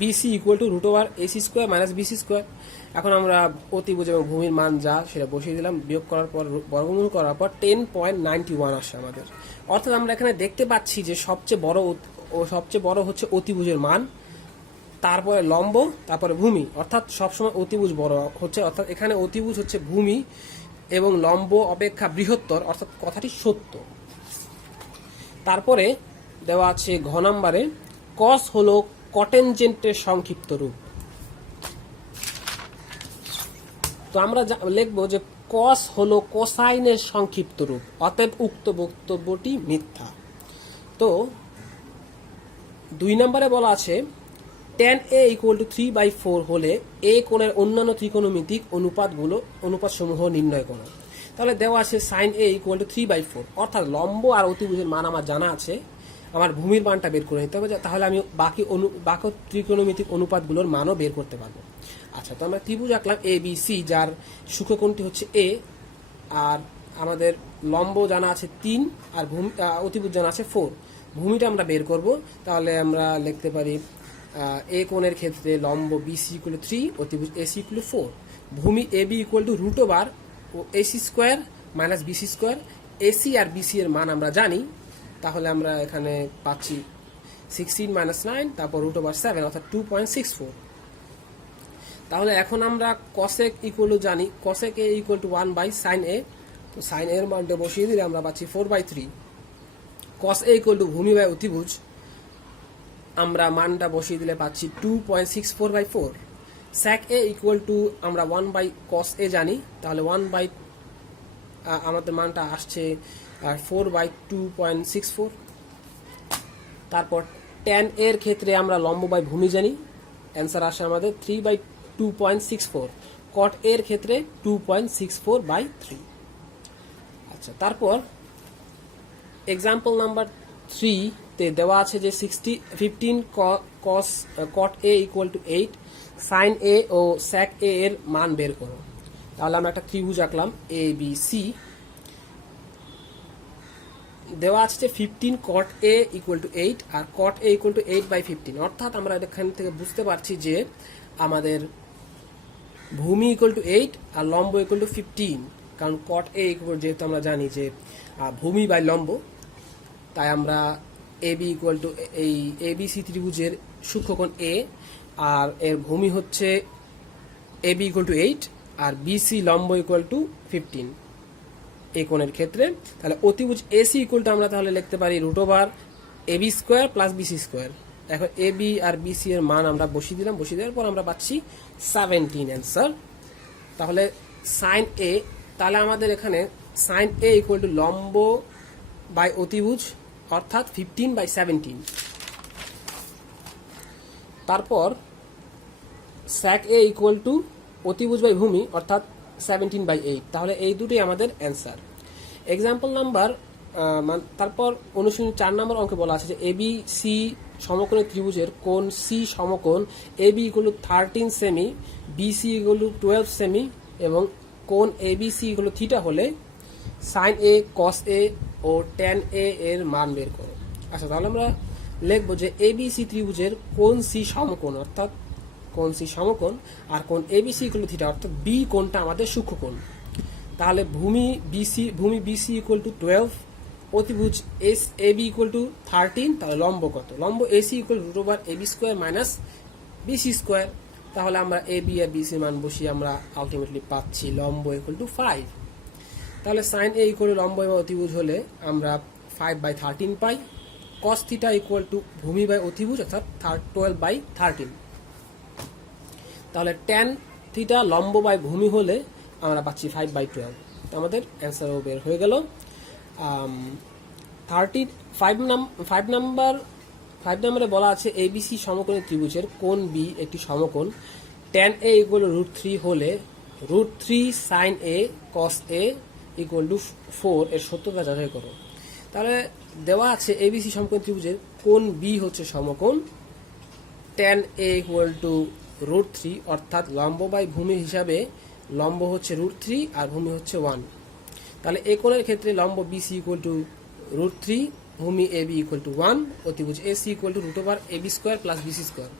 BC equal to √AC square minus BC square. এখন আমরা অতিভুজ এবং ভূমির মান যা সেটা বসিয়ে দিলাম, বিয়োগ করার পর বর্গমূল করার পর 10.91 আসে আমাদের। অর্থাৎ আমরা এখানে দেখতে পাচ্ছি যে সবচেয়ে বড় হচ্ছে অতিভুজের মান, তারপরে লম্ব, তারপরে ভূমি, অর্থাৎ সবসময় অতিভুজ বড় হচ্ছে, অর্থাৎ এখানে অতিভুজ হচ্ছে ভূমি এবং লম্ব অপেক্ষা বৃহত্তর, অর্থাৎ কথাটি সত্য। তারপরে দেওয়া আছে ঘ নম্বরে cos হলো কটেনজেন্টের সংক্ষিপ্ত রূপ। তো আমরা লিখব যে cos হলো কোসাইনের সংক্ষিপ্ত রূপ, অতএব উক্ত বক্তব্যটি মিথ্যা। তো 2 নম্বরে বলা আছে tan a ইকুয়াল টু 3/4 হলে a কোণের অন্যান্য ত্রিকোণমিতিক অনুপাতসমূহ নির্ণয় করো। তাহলে দেওয়া আছে sin a ইকুয়াল টু 3/4, অর্থাৎ লম্ব আর অতিভুজের মান আমার জানা আছে, আমার ভূমির মানটা বের করে নিতে হবে, তাহলে আমি বাকি ত্রিকোণমিতিক অনুপাতগুলোর মানও বের করতে পারবো। আচ্ছা, তো আমরা ত্রিভুজ আঁকলাম ABC, যার সূক্ষ্মকোণটি হচ্ছে a, আর আমাদের লম্ব জানা আছে 3 আর অতিভুজ জানা আছে 4। ভূমিটা আমরা বের করব, তাহলে আমরা লিখতে পারি a কোণের ক্ষেত্রে লম্ব BC ইকুয়াল টু 3, অতিভুজ AC ইকুয়াল টু 4, ভূমি AB equal to √AC square minus BC square. AC আর BC এর মান আমরা জানি, তাহলে আমরা এখানে পাচ্ছি 16 - 9, তারপর √7 অর্থাৎ 2.64। তাহলে এখন আমরা cosec ইকুয়াল টু জানি, cosec a equal two 1/sin a। তো sin a এর মানটা বসিয়ে দিলে আমরা পাচ্ছি 4/3। cos a ইকুয়াল টু ভূমি বাই অতিভুজ, আমরা মানটা বসিয়ে দিলে পাচ্ছি 2.64/4। sec a ইকুয়াল টু আমরা 1/cos a জানি, তাহলে আমাদের মানটা আসছে 4/2.64। তারপর tan এর ক্ষেত্রে আমরা লম্ব বাই ভূমি জানি, অ্যান্সার আসে আমাদের 3/2.64। cot এর ক্ষেত্রে 2.64/3। আচ্ছা, তারপর এক্সাম্পল নাম্বার 3 তে দেওয়া আছে যে 15 cot a equal to 8, sin a ও sec a এর মান বের করো। তাহলে আমরা একটা ত্রিভুজ আঁকলাম ABC, দেওয়া আছে যে 15 cot a ইকুয়াল টু 8 আর cot a ইকুয়াল টু 8/15, অর্থাৎ আমরা এখান থেকে বুঝতে পারছি যে আমাদের ভূমি ইকুয়াল টু 8 আর লম্ব ইকুয়াল টু 15, কারণ cot a ইকুয়াল, যেহেতু আমরা জানি যে ভূমি বাই লম্ব, তাই আমরা এ বি ইকুয়াল টু এই এ বি সি ত্রিভুজের সূক্ষ্মকোণ এ, আর এর ভূমি হচ্ছে এ বি ইকুয়াল টু 8 আর বিসি লম্ব ইকুয়াল টু 15 এই কোণের ক্ষেত্রে। তাহলে অতিভুজ এসি ইকুয়াল টু আমরা তাহলে লিখতে পারি √/, A B square plus BC square. এখন এ বি আর বিসি এর মান আমরা বসিয়ে দিলাম, বসিয়ে দেওয়ার পর আমরা পাচ্ছি 17 অ্যান্সার। তাহলে সাইন এ, তাহলে আমাদের এখানে সাইন এ ইকুয়াল টু লম্ব বাই অতিভুজ অর্থাৎ 15/17। তারপর স্যাক এ ইকুয়াল টু অতিভুজ বাই ভূমি অর্থাৎ 17/8। তাহলে এই দুটোই আমাদের অ্যান্সার। এক্সাম্পল নাম্বার তারপর অনুশীলনী 4 নম্বর অঙ্কে বলা আছে যে এ বি সি সমকোণী ত্রিভুজের কোণ সি সমকোণ এ বি ইকুয়াল টু 13 সেমি, বিসি ইকুয়াল টু 12 সেমি এবং কোণ A B C equal to theta হলে সাইন এ, কস এ ও ট্যান এ এর মান বের করো। আচ্ছা, তাহলে আমরা লিখবো যে এ বি সি ত্রিভুজের কোণ সি সমকোণ অর্থাৎ কোণ সি সমকোণ আর কোণ A B C equal to theta অর্থাৎ বি কোণটা আমাদের সূক্ষ্মকোণ। তাহলে ভূমি বিসি ইকুয়াল টু 12, অতিভুজ এস এ বি ইকুয়াল টু 13, তাহলে লম্ব কত? লম্ব AC equal to √/, A B square minus BC square. তাহলে আমরা এ বি আর বিসির মান বসিয়ে আমরা আলটিমেটলি পাচ্ছি লম্ব ইকুয়াল টু 5। তাহলে সাইন এ ইকুয়াল টু লম্ব এবং অতিভুজ হলে আমরা 5/13 পাই। কস থিটা ইকুয়াল টু ভূমি বাই অতিভুজ অর্থাৎ 12/13। তাহলে ট্যান থিটা লম্ব বাই ভূমি হলে আমরা পাচ্ছি 5/12। আমাদের অ্যান্সারও বের হয়ে গেল। 5 নম্বরে বলা আছে এবিসি সমকোণী ত্রিভুজের কোণ বি একটি সমকোণ, ট্যান এ ইকুয়াল টু √3 হলে √3 sine A cos A equal to 4 এর সত্যতা যাচাই করো। তাহলে দেওয়া আছে এবিসি সমকোণী ত্রিভুজের কোণ বি হচ্ছে সমকোণ, ট্যান এ ইকুয়াল টু √3 অর্থাৎ লম্ব বাই ভূমি হিসাবে লম্ব হচ্ছে √3 আর ভূমি হচ্ছে 1। তাহলে এই কোণের ক্ষেত্রে লম্ব বিসি ইকুয়াল টু √3, ভূমি এ বি ইকুয়াল টু 1, অতিভুজ AC equal to √/, A B square plus BC square.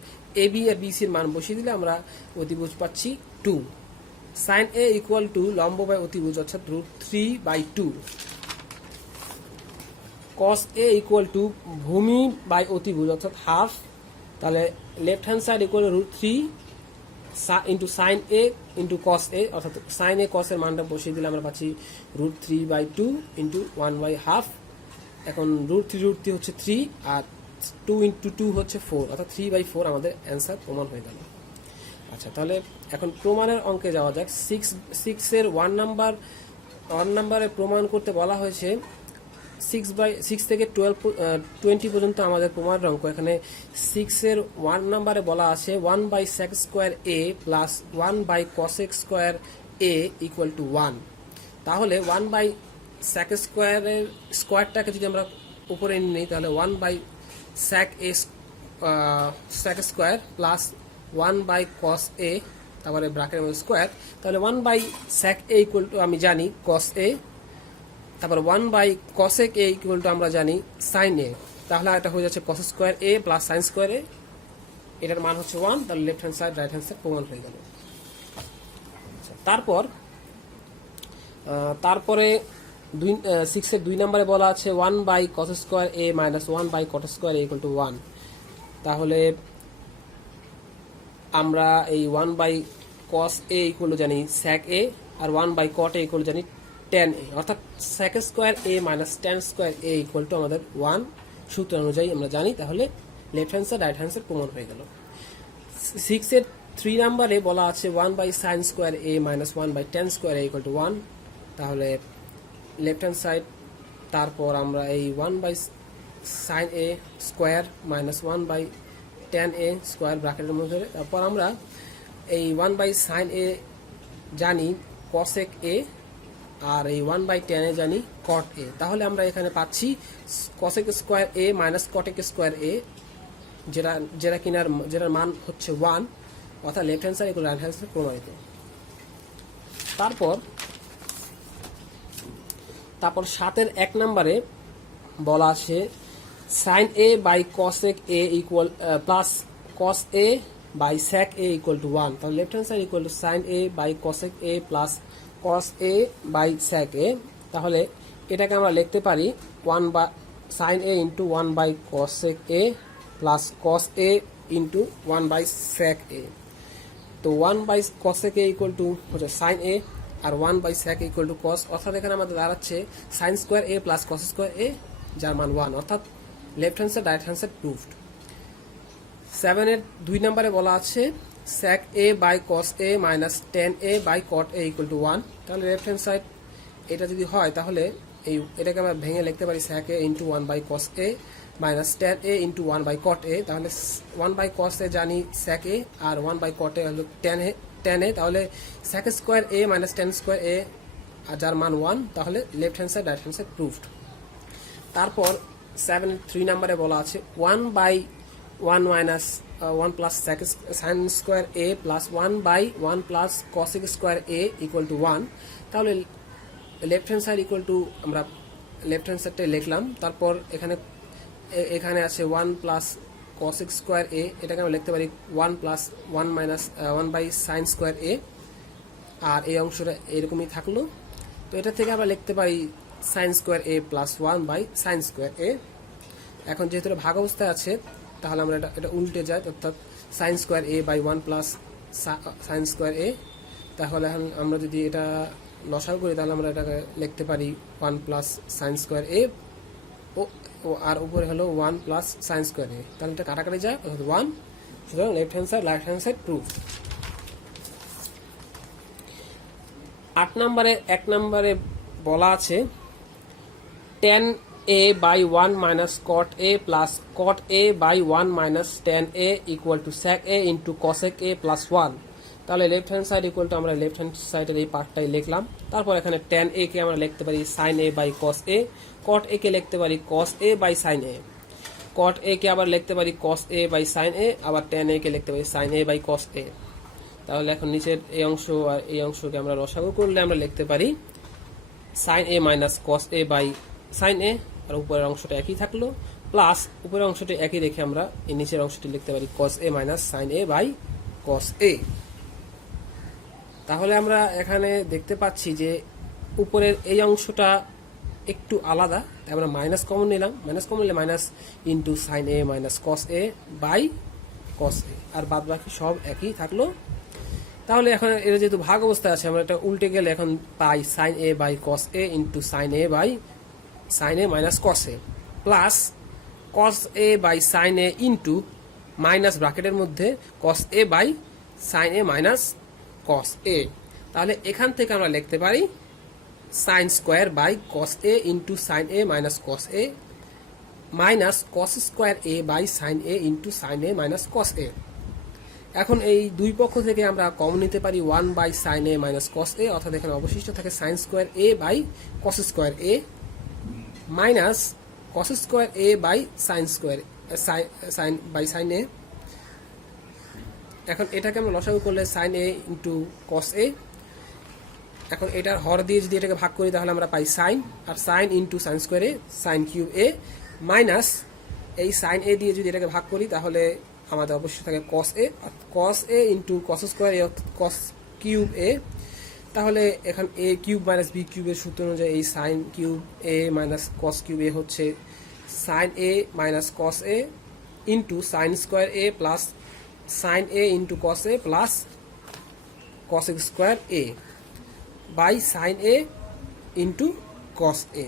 A B আর বিসির মান বসিয়ে দিলে আমরা অতিভুজ পাচ্ছি 2। সাইন এ ইকুয়াল টু লম্ব বাই অতিভুজ অর্থাৎ √3/2। কস এ ইকুয়াল টু ভূমি বাই অতিভুজ অর্থাৎ হাফ। তাহলে left hand side equal to √3 into sine A into cos A অর্থাৎ সাইন এ কস এর মানটা বসিয়ে দিলে আমরা পাচ্ছি √3/2 ইন্টু 1/2। এখন √3 হচ্ছে 3 আর 2 ইন্টু 2 হচ্ছে 4 অর্থাৎ 3/4 আমাদের অ্যান্সার প্রমাণ হয়ে গেল। আচ্ছা, তাহলে এখন প্রমাণের অঙ্কে যাওয়া যাক। 6 এর 1 নাম্বারে প্রমাণ করতে বলা হয়েছে 6 থেকে 20 পর্যন্ত আমাদের প্রমাণের অঙ্ক। এখানে 6 এর 1 নাম্বারে বলা আছে 1/sec² a plus 1/cosec² a equal to 1। তাহলে 1/sec² এর স্কোয়ারটাকে যদি আমরা উপরে নিই তাহলে 1/sec² প্লাস 1/cos a, তারপরে ব্র্যাকেটের মধ্যে স্কোয়ার। তাহলে 1/sec a ইকুয়াল টু আমি জানি cos a, তারপর 1/cosec a ইকুয়াল টু আমরা জানি sin a। তাহলে এটা হয়ে যাচ্ছে cos² a plus sin² a, এটার মান হচ্ছে 1। তাহলে left hand side right hand side প্রমাণ হয়ে গেল। তারপরে 6 এর 2 নম্বরে বলা আছে 1/cos² a minus 1/cot² a equal to 1। তাহলে আমরা এই 1/cos a ইকুয়াল টু জানি sec a আর 1/cot a ইকুয়াল টু জানি tan a, অর্থাৎ sec² a minus tan² a equal to আমাদের 1 সূত্র অনুযায়ী আমরা জানি। তাহলে left hand side right hand side প্রমাণ হয়ে গেল। 6 এর 3 নম্বরে বলা আছে 1/sin² a minus 1/tan² a equal to 1। তাহলে লেফট হ্যান্ড সাইড, তারপর আমরা এই 1/sin a square minus 1/tan a square ব্র্যাকেটের মধ্যে, তারপর আমরা এই 1/sin a জানি cosec a আর এই 1/tan a জানি cot a। তাহলে আমরা এখানে পাচ্ছি cosec² a minus cotec² a যেটার মান হচ্ছে 1, অর্থাৎ left hand side equal right hand side প্রমাণিত। তারপর 7 এর 1 নম্বরে বলা আছে sin a by cosec a equal plus cos a by sec a equal to 1। তাহলে left hand side equal to sin a by cosec a plus cos a by sec a। তাহলে এটাকে আমরা লিখতে পারি sine A into 1 by cosec A plus cos A into 1 by sec A. তো 1 by cosec A equal to হচ্ছে sine A, আর 1 by sec equal to কস, অর্থাৎ এখানে আমাদের দাঁড়াচ্ছে sine square A plus cos square A, যার মান 1, অর্থাৎ left hand side right hand side proved. 7 এর 2 নম্বরে বলা আছে sec a by cos a minus tan a by cot a equal to 1। তাহলে লেফট হ্যান্ড সাইড এটা যদি হয় তাহলে এটাকে আমরা ভেঙে লিখতে পারি sec a into 1 by cos a minus tan a into 1 by cot a। তাহলে 1 বাই cos a জানি sec a, আর 1 বাই cot a হলো tan a, তাহলে sec square a minus tan square a, আর যার মান 1, তাহলে left hand side right hand side proved. তারপর 7-3 নম্বরে বলা আছে 1 by 1 minus 1 plus sine square A plus 1 by 1 plus কসিক square A equal to 1। তাহলে left hand side equal to আমরা লেফট হ্যান্ড সাইডটাই লিখলাম। তারপর এখানে আছে 1 প্লাস কসিক স্কোয়ার এ, এটাকে আমরা লিখতে পারি 1 plus 1 minus 1 by sine square A, আর এই অংশটা এরকমই থাকলো। তো এটা থেকে আমরা লিখতে পারি sine square A plus 1 by sine square A. এখন যেহেতু এটা ভাগ অবস্থায় আছে তাহলে আমরা এটা উল্টে যাই, অর্থাৎ sine square A by 1 plus sine square A. তাহলে এখন আমরা যদি এটা লসাগু করি তাহলে আমরা এটাকে লিখতে পারি 1 প্লাস সাইন স্কোয়ার এ ও আর উপরে হলো 1 প্লাস সাইন স্কোয়ার এ। তাহলে এটা কাটাকাটি যায়, অর্থাৎ 1। সুতরাং left hand side right hand side proof. 8 নম্বরে 1 নম্বরে বলা আছে tan a by 1 minus cot a plus cot a by 1 minus tan a equal to sec a into cosec a plus 1। তাহলে left hand side equal to আমরা left hand সাইডের এই পার্টটাই লিখলাম। তারপর এখানে tan a কে আমরা লিখতে পারি sin a by cos a, cot a কে লিখতে পারি cos a by sin a, cot a কে আবার লিখতে পারি cos a by sin a, আবার tan a কে লিখতে পারি sin a by cos a। তাহলে এখন নিচের এই অংশ আর এই অংশকে আমরা লসাগু করলে আমরা লিখতে পারি sin a minus cos a by sin a, আর উপরের অংশটা একই থাকলো, প্লাস উপরের অংশটি একই রেখে আমরা এই নিচের অংশটি লিখতে পারি cos a minus sin a by cos a। তাহলে আমরা এখানে দেখতে পাচ্ছি যে উপরের এই অংশটা একটু আলাদা, তাই আমরা মাইনাস কমন নিলাম। মাইনাস কমন নিলে minus into sine A minus cos a by cos a, আর বাদ বাকি সব একই থাকলো। তাহলে এখন এটা যেহেতু ভাগ অবস্থায় আছে আমরা এটা উল্টে গেলে এখন পাই sine A by cos a into sine A by sin a minus cos a plus cos a by sin a into minus ব্র্যাকেটের মধ্যে cos a by sin a minus cos a। তাহলে এখান থেকে আমরা লিখতে পারি sin square by cos a into sin a minus cos a minus cos square a by sin a into sin a minus cos a। এখন এই দুই পক্ষ থেকে আমরা কমন নিতে পারি 1 by sin a minus cos a, অর্থাৎ এখানে অবশিষ্ট থাকে sin square a by cos square a minus cos square a by sine square sine by sine a। এখন এটাকে আমরা লসাগু করলে sine a into cos a। এখন এটার হর দিয়ে যদি এটাকে ভাগ করি তাহলে আমরা পাই সাইন, আর sine into sine square a sine cube a minus এই সাইন a দিয়ে যদি এটাকে ভাগ করি তাহলে আমাদের অবশ্যই থাকে cos a into cos square a অর্থাৎ cos কিউব a। তাহলে এখন a কিউব মাইনাস বি কিউবের সূত্র অনুযায়ী এই sine cube a minus cos cube a হচ্ছে sine a minus cos a into sine square a plus sine a into cos a plus cos square a by sine a into cos a।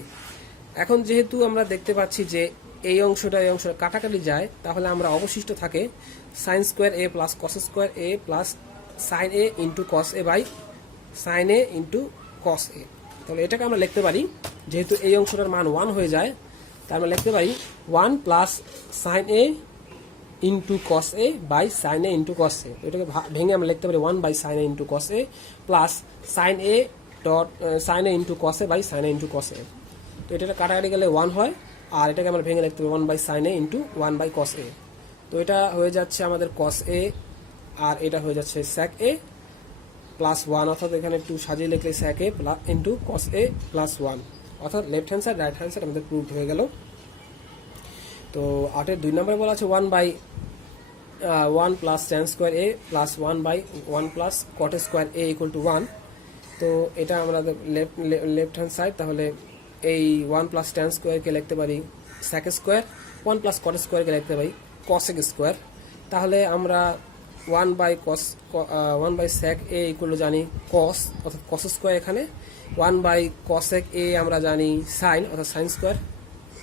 এখন যেহেতু আমরা দেখতে পাচ্ছি যে এই অংশটা কাটাকাটি যায়, তাহলে আমরা অবশিষ্ট থাকে sine square a plus cos square a plus sine a into cos a by sine A into cos A. তাহলে এটাকে আমরা লিখতে পারি, যেহেতু এই অংশটার মান 1 হয়ে যায় তাই আমরা লিখতে পারি 1 plus sine A into cos A by sine A into cos A. এটাকে ভেঙে আমরা লিখতে পারি 1 by sine A into cos A plus sine A dot sine A into cos A by sine A into cos A. তো এটা কাটাকাটি গেলে 1 হয়, আর এটাকে আমরা ভেঙে লিখতে পারি 1 by sine A into 1 by cos A. তো এটা হয়ে যাচ্ছে আমাদের cos এ, আর এটা হয়ে যাচ্ছে sec এ প্লাস 1, অর্থাৎ এখানে একটু সাজিয়ে লিখলে sec a into cos a plus 1, অর্থাৎ left hand side right hand side আমাদের প্রুভড হয়ে গেল। তো 8-এর 2 নম্বরে বলা আছে 1 by 1 plus tan square a plus 1 by 1 plus cot square a equal to 1। তো এটা আমরা লেফট হ্যান্ড সাইড, তাহলে এই 1 প্লাস tan স্কোয়ারকে লিখতে পারি স্যাক স্কোয়ার, 1 প্লাস কট স্কোয়ারকে লিখতে পারি কসেক স্কোয়ার। তাহলে আমরা 1 বাই স্যাক এ ইকুয়াল জানি কস অর্থাৎ কস স্কোয়ার, এখানে 1 বাই কসেক এ আমরা জানি সাইন অর্থাৎ সাইন স্কোয়ার।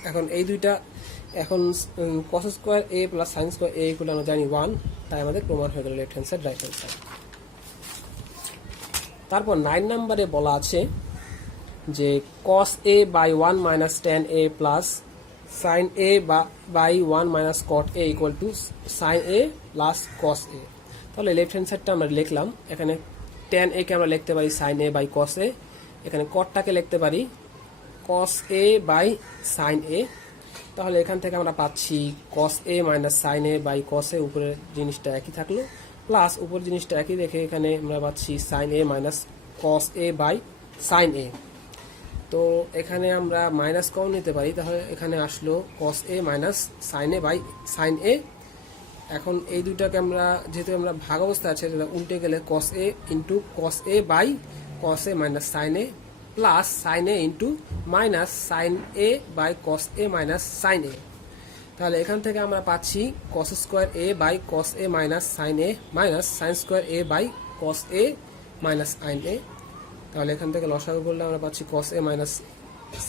এখন এই দুইটা এখন cos square A plus sine square A equal আমরা জানি 1, তাই আমাদের প্রমাণ হয়ে গেল left hand side right hand side. তারপর 9 নম্বরে বলা আছে যে cos a by 1 minus tan a plus sin a by 1 minus cot a equal to sin a plus cos a। তাহলে লেফট হ্যান্ড সাইডটা আমরা লিখলাম, এখানে tan a কে আমরা লিখতে পারি sin a by cos a, এখানে cotটাকে লিখতে পারি cos a by sin a। তাহলে এখান থেকে আমরা পাচ্ছি cos a minus sin a by cos a, উপরের জিনিসটা একই থাকলো, প্লাস উপর জিনিসটা একই রেখে এখানে আমরা পাচ্ছি sin a minus cos a by sin a। তো এখানে আমরা মাইনাস কম নিতে পারি, তাহলে এখানে আসলো cos a minus sin a by sin a। এখন এই দুইটাকে আমরা যেহেতু আমরা ভাগ অবস্থা আছে উল্টে গেলে cos a into cos a by cos a minus sin a plus sin a into minus sin a by cos a minus sin a। তাহলে এখান থেকে আমরা পাচ্ছি cos square a by cos a minus sin a minus sin square a by cos a minus sin a। তাহলে এখান থেকে লসাগু করলে আমরা পাচ্ছি cos a minus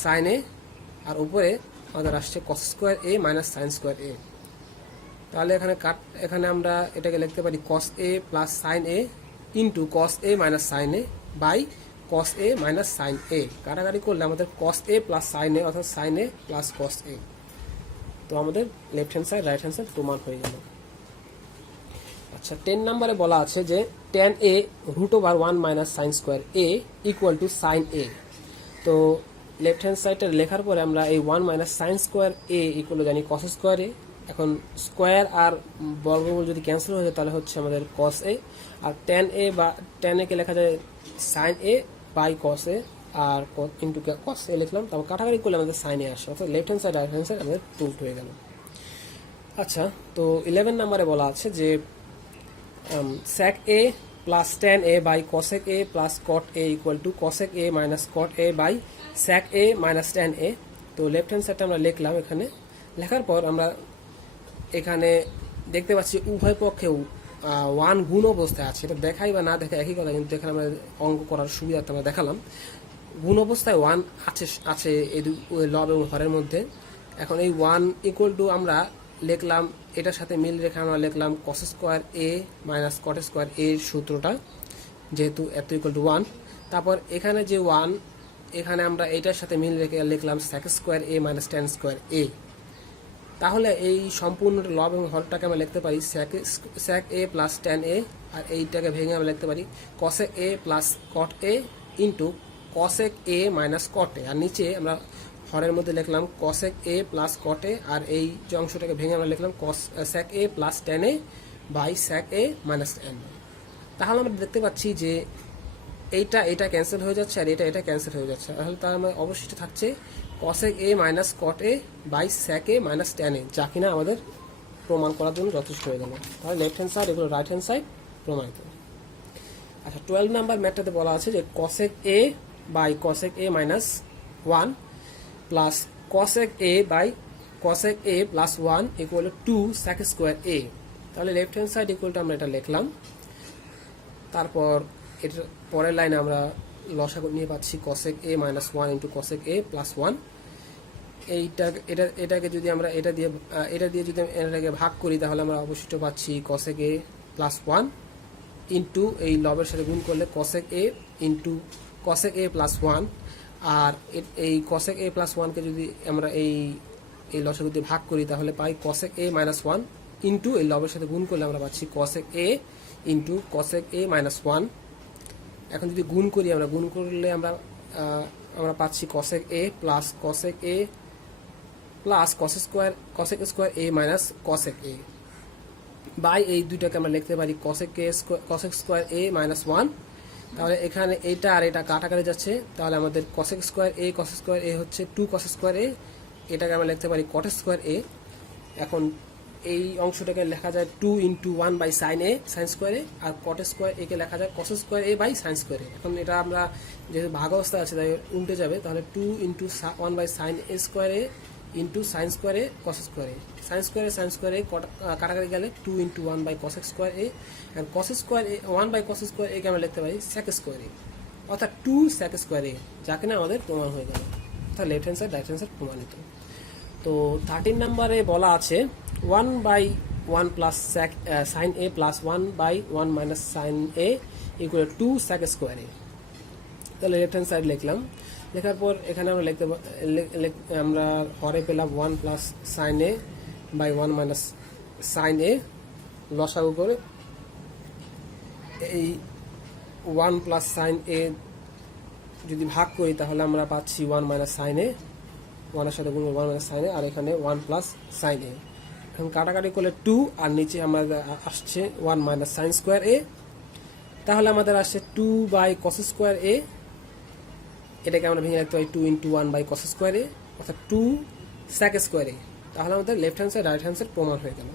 sin a, আর উপরে আমাদের আসছে cos square a minus sin square a। তাহলে এখানে আমরা এটাকে লিখতে পারি cos a plus sin a into cos a minus sin a by cos a minus sin a। কাটাকাটি করলে আমাদের cos a plus sin a অর্থাৎ sin a plus cos a। তো আমাদের left hand side right hand side প্রমাণ হয়ে গেল। আচ্ছা 10 নম্বরে বলা আছে যে tan a root over 1 minus sine square a equal to sine a। তো লেফট হ্যান্ড সাইডটা লেখার পরে আমরা এই 1 minus sine square a equal জানি cos স্কোয়ার a। এখন স্কোয়ার আর বর্গমূল যদি ক্যান্সেল হয়ে যায় তাহলে হচ্ছে আমাদের cos a, আর tan a বা tan a কে লেখা যায় sin a by cos a, আর ইন্টু cos a লিখলাম, তারপর কাটাকাটি করলে আমাদের sin a আসে, অর্থাৎ left hand side right hand side আমাদের প্রুভড হয়ে গেল। আচ্ছা তো 11 নম্বরে বলা আছে যে sec a plus tan a by cosec a plus cot a equal to cosec a minus cot a by sec a minus tan a। তো লেফট হ্যান্ড সাইডটা আমরা লিখলাম, এখানে লেখার পর আমরা এখানে দেখতে পাচ্ছি উভয় পক্ষেও 1 গুণ অবস্থায় আছে। এটা দেখাই বা না দেখা একই কথা, কিন্তু এখানে আমরা অঙ্ক করার সুবিধার্থে আমরা দেখালাম গুণ অবস্থায় 1 আছে এই লব এবং হরের মধ্যে। এখন এই 1 ইকুয়াল টু আমরা লিখলাম, এটার সাথে মিল রেখে আমরা লিখলাম cos square a minus cot square a এর সূত্রটা, যেহেতু এত ইকুয়াল টু 1। তারপর এখানে যে 1 এখানে আমরা এটার সাথে মিল রেখে লিখলাম sec square a minus tan square a। তাহলে এই সম্পূর্ণ লব এবং হরটাকে আমরা লিখতে পারি sec a plus tan a, আর এইটাকে ভেঙে আমরা লিখতে পারি cosec a plus cot a into cosec a minus cot a, আর নিচে আমরা হরের মধ্যে লিখলাম cosec a plus cot a, আর এই যে অংশটাকে ভেঙে আমরা লিখলাম sec a plus tan a by sec a minus tan a। তাহলে আমরা দেখতে পাচ্ছি যে এইটা ক্যান্সেল হয়ে যাচ্ছে আর এটা ক্যান্সেল হয়ে যাচ্ছে, তাহলে তার মানে অবশিষ্ট থাকছে cosec a minus cot a by sec a minus tan a, যা কিনা আমাদের প্রমাণ করার জন্য যথেষ্ট হয়ে গেল। তাহলে লেফট হ্যান্ড সাইড এগুলো রাইট হ্যান্ড সাইড প্রমাণিত। আচ্ছা 12 নাম্বার ম্যাথটাতে বলা আছে যে cosec a by cosec a minus 1 plus cosec a by cosec a plus 1 equal to 2 sec square a। তাহলে left hand side equal to আমরা এটা লিখলাম, তারপর এটার পরের লাইনে আমরা লসাগু নিয়ে পাচ্ছি cosec a minus 1 into cosec a plus 1। এটাকে যদি আমরা এটা দিয়ে যদি এটাকে ভাগ করি তাহলে আমরা অবশিষ্ট পাচ্ছি cosec a প্লাস 1 ইন্টু এই লবের সাথে গুণ করলে cosec a into cosec a plus 1, আর এই cosec a প্লাস 1কে যদি আমরা এই লসাগু দিয়ে ভাগ করি তাহলে পাই cosec a মাইনাস 1 ইন্টু এই লবের সাথে গুণ করলে আমরা পাচ্ছি cosec a into cosec a minus 1। এখন যদি গুণ করি আমরা গুণ করলে আমরা পাচ্ছি cosec a plus cosec a plus cosec square a minus cosec a by এই দুইটাকে আমরা লিখতে পারি cosec স্কোয়ার a মাইনাস 1। তাহলে এখানে এইটা আর এটা কাটাকাটি যাচ্ছে, তাহলে আমাদের cosec স্কোয়ার a হচ্ছে 2 cos স্কোয়ার a, এটাকে আমরা লিখতে পারি cot স্কোয়ার a। এখন এই অংশটাকে লেখা যায় 2 into 1 by sine a sine square a, আর cot স্কোয়ার a কে লেখা যায় cos square a by sine square a। এখন এটা আমরা যেহেতু ভাগ অবস্থা আছে তাই উল্টে যাবে, তাহলে 2 into 1 by sine a square a into sine square A cos square A, sine square A কাটাকাটি গেলে 2 into 1 by cos square A, and cos square A 1 by cos square একে আমরা লিখতে পারি সেক স্কোয়ার এ, অর্থাৎ 2 সেক স্কোয়ার এ, যা কিনা আমাদের প্রমাণ হয়ে গেল, অর্থাৎ left hand side right hand side প্রমাণিত। তো 13 নম্বরে বলা আছে 1 by 1 plus sine A plus 1 by 1 minus sine A equal 2 sec square A. তাহলে লেফট হ্যান্ড সাইড লিখলাম, লেখার পর এখানে আমরা আমরা হরে পেলাম 1 plus sine A by 1 minus sine A, লসাগু করে এই 1 প্লাস সাইন এ যদি ভাগ করি তাহলে আমরা পাচ্ছি 1 মাইনাস সাইন এ, 1 এর সাথে গুণ 1 মাইনাস সাইন এ, আর এখানে 1 প্লাস সাইন এ। এখন কাটাকাটি করলে 2, আর নিচে আমাদের আসছে 1 মাইনাস সাইন স্কোয়ার এ, তাহলে আমাদের আসছে 2 বাই কস স্কোয়ার এ, এটাকে আমরা ভেঙে রাখতে পারি 2 into 1 by cos square A, অর্থাৎ 2 সেক স্কোয়ার এ। তাহলে আমাদের left hand side right hand side প্রমাণ হয়ে গেল।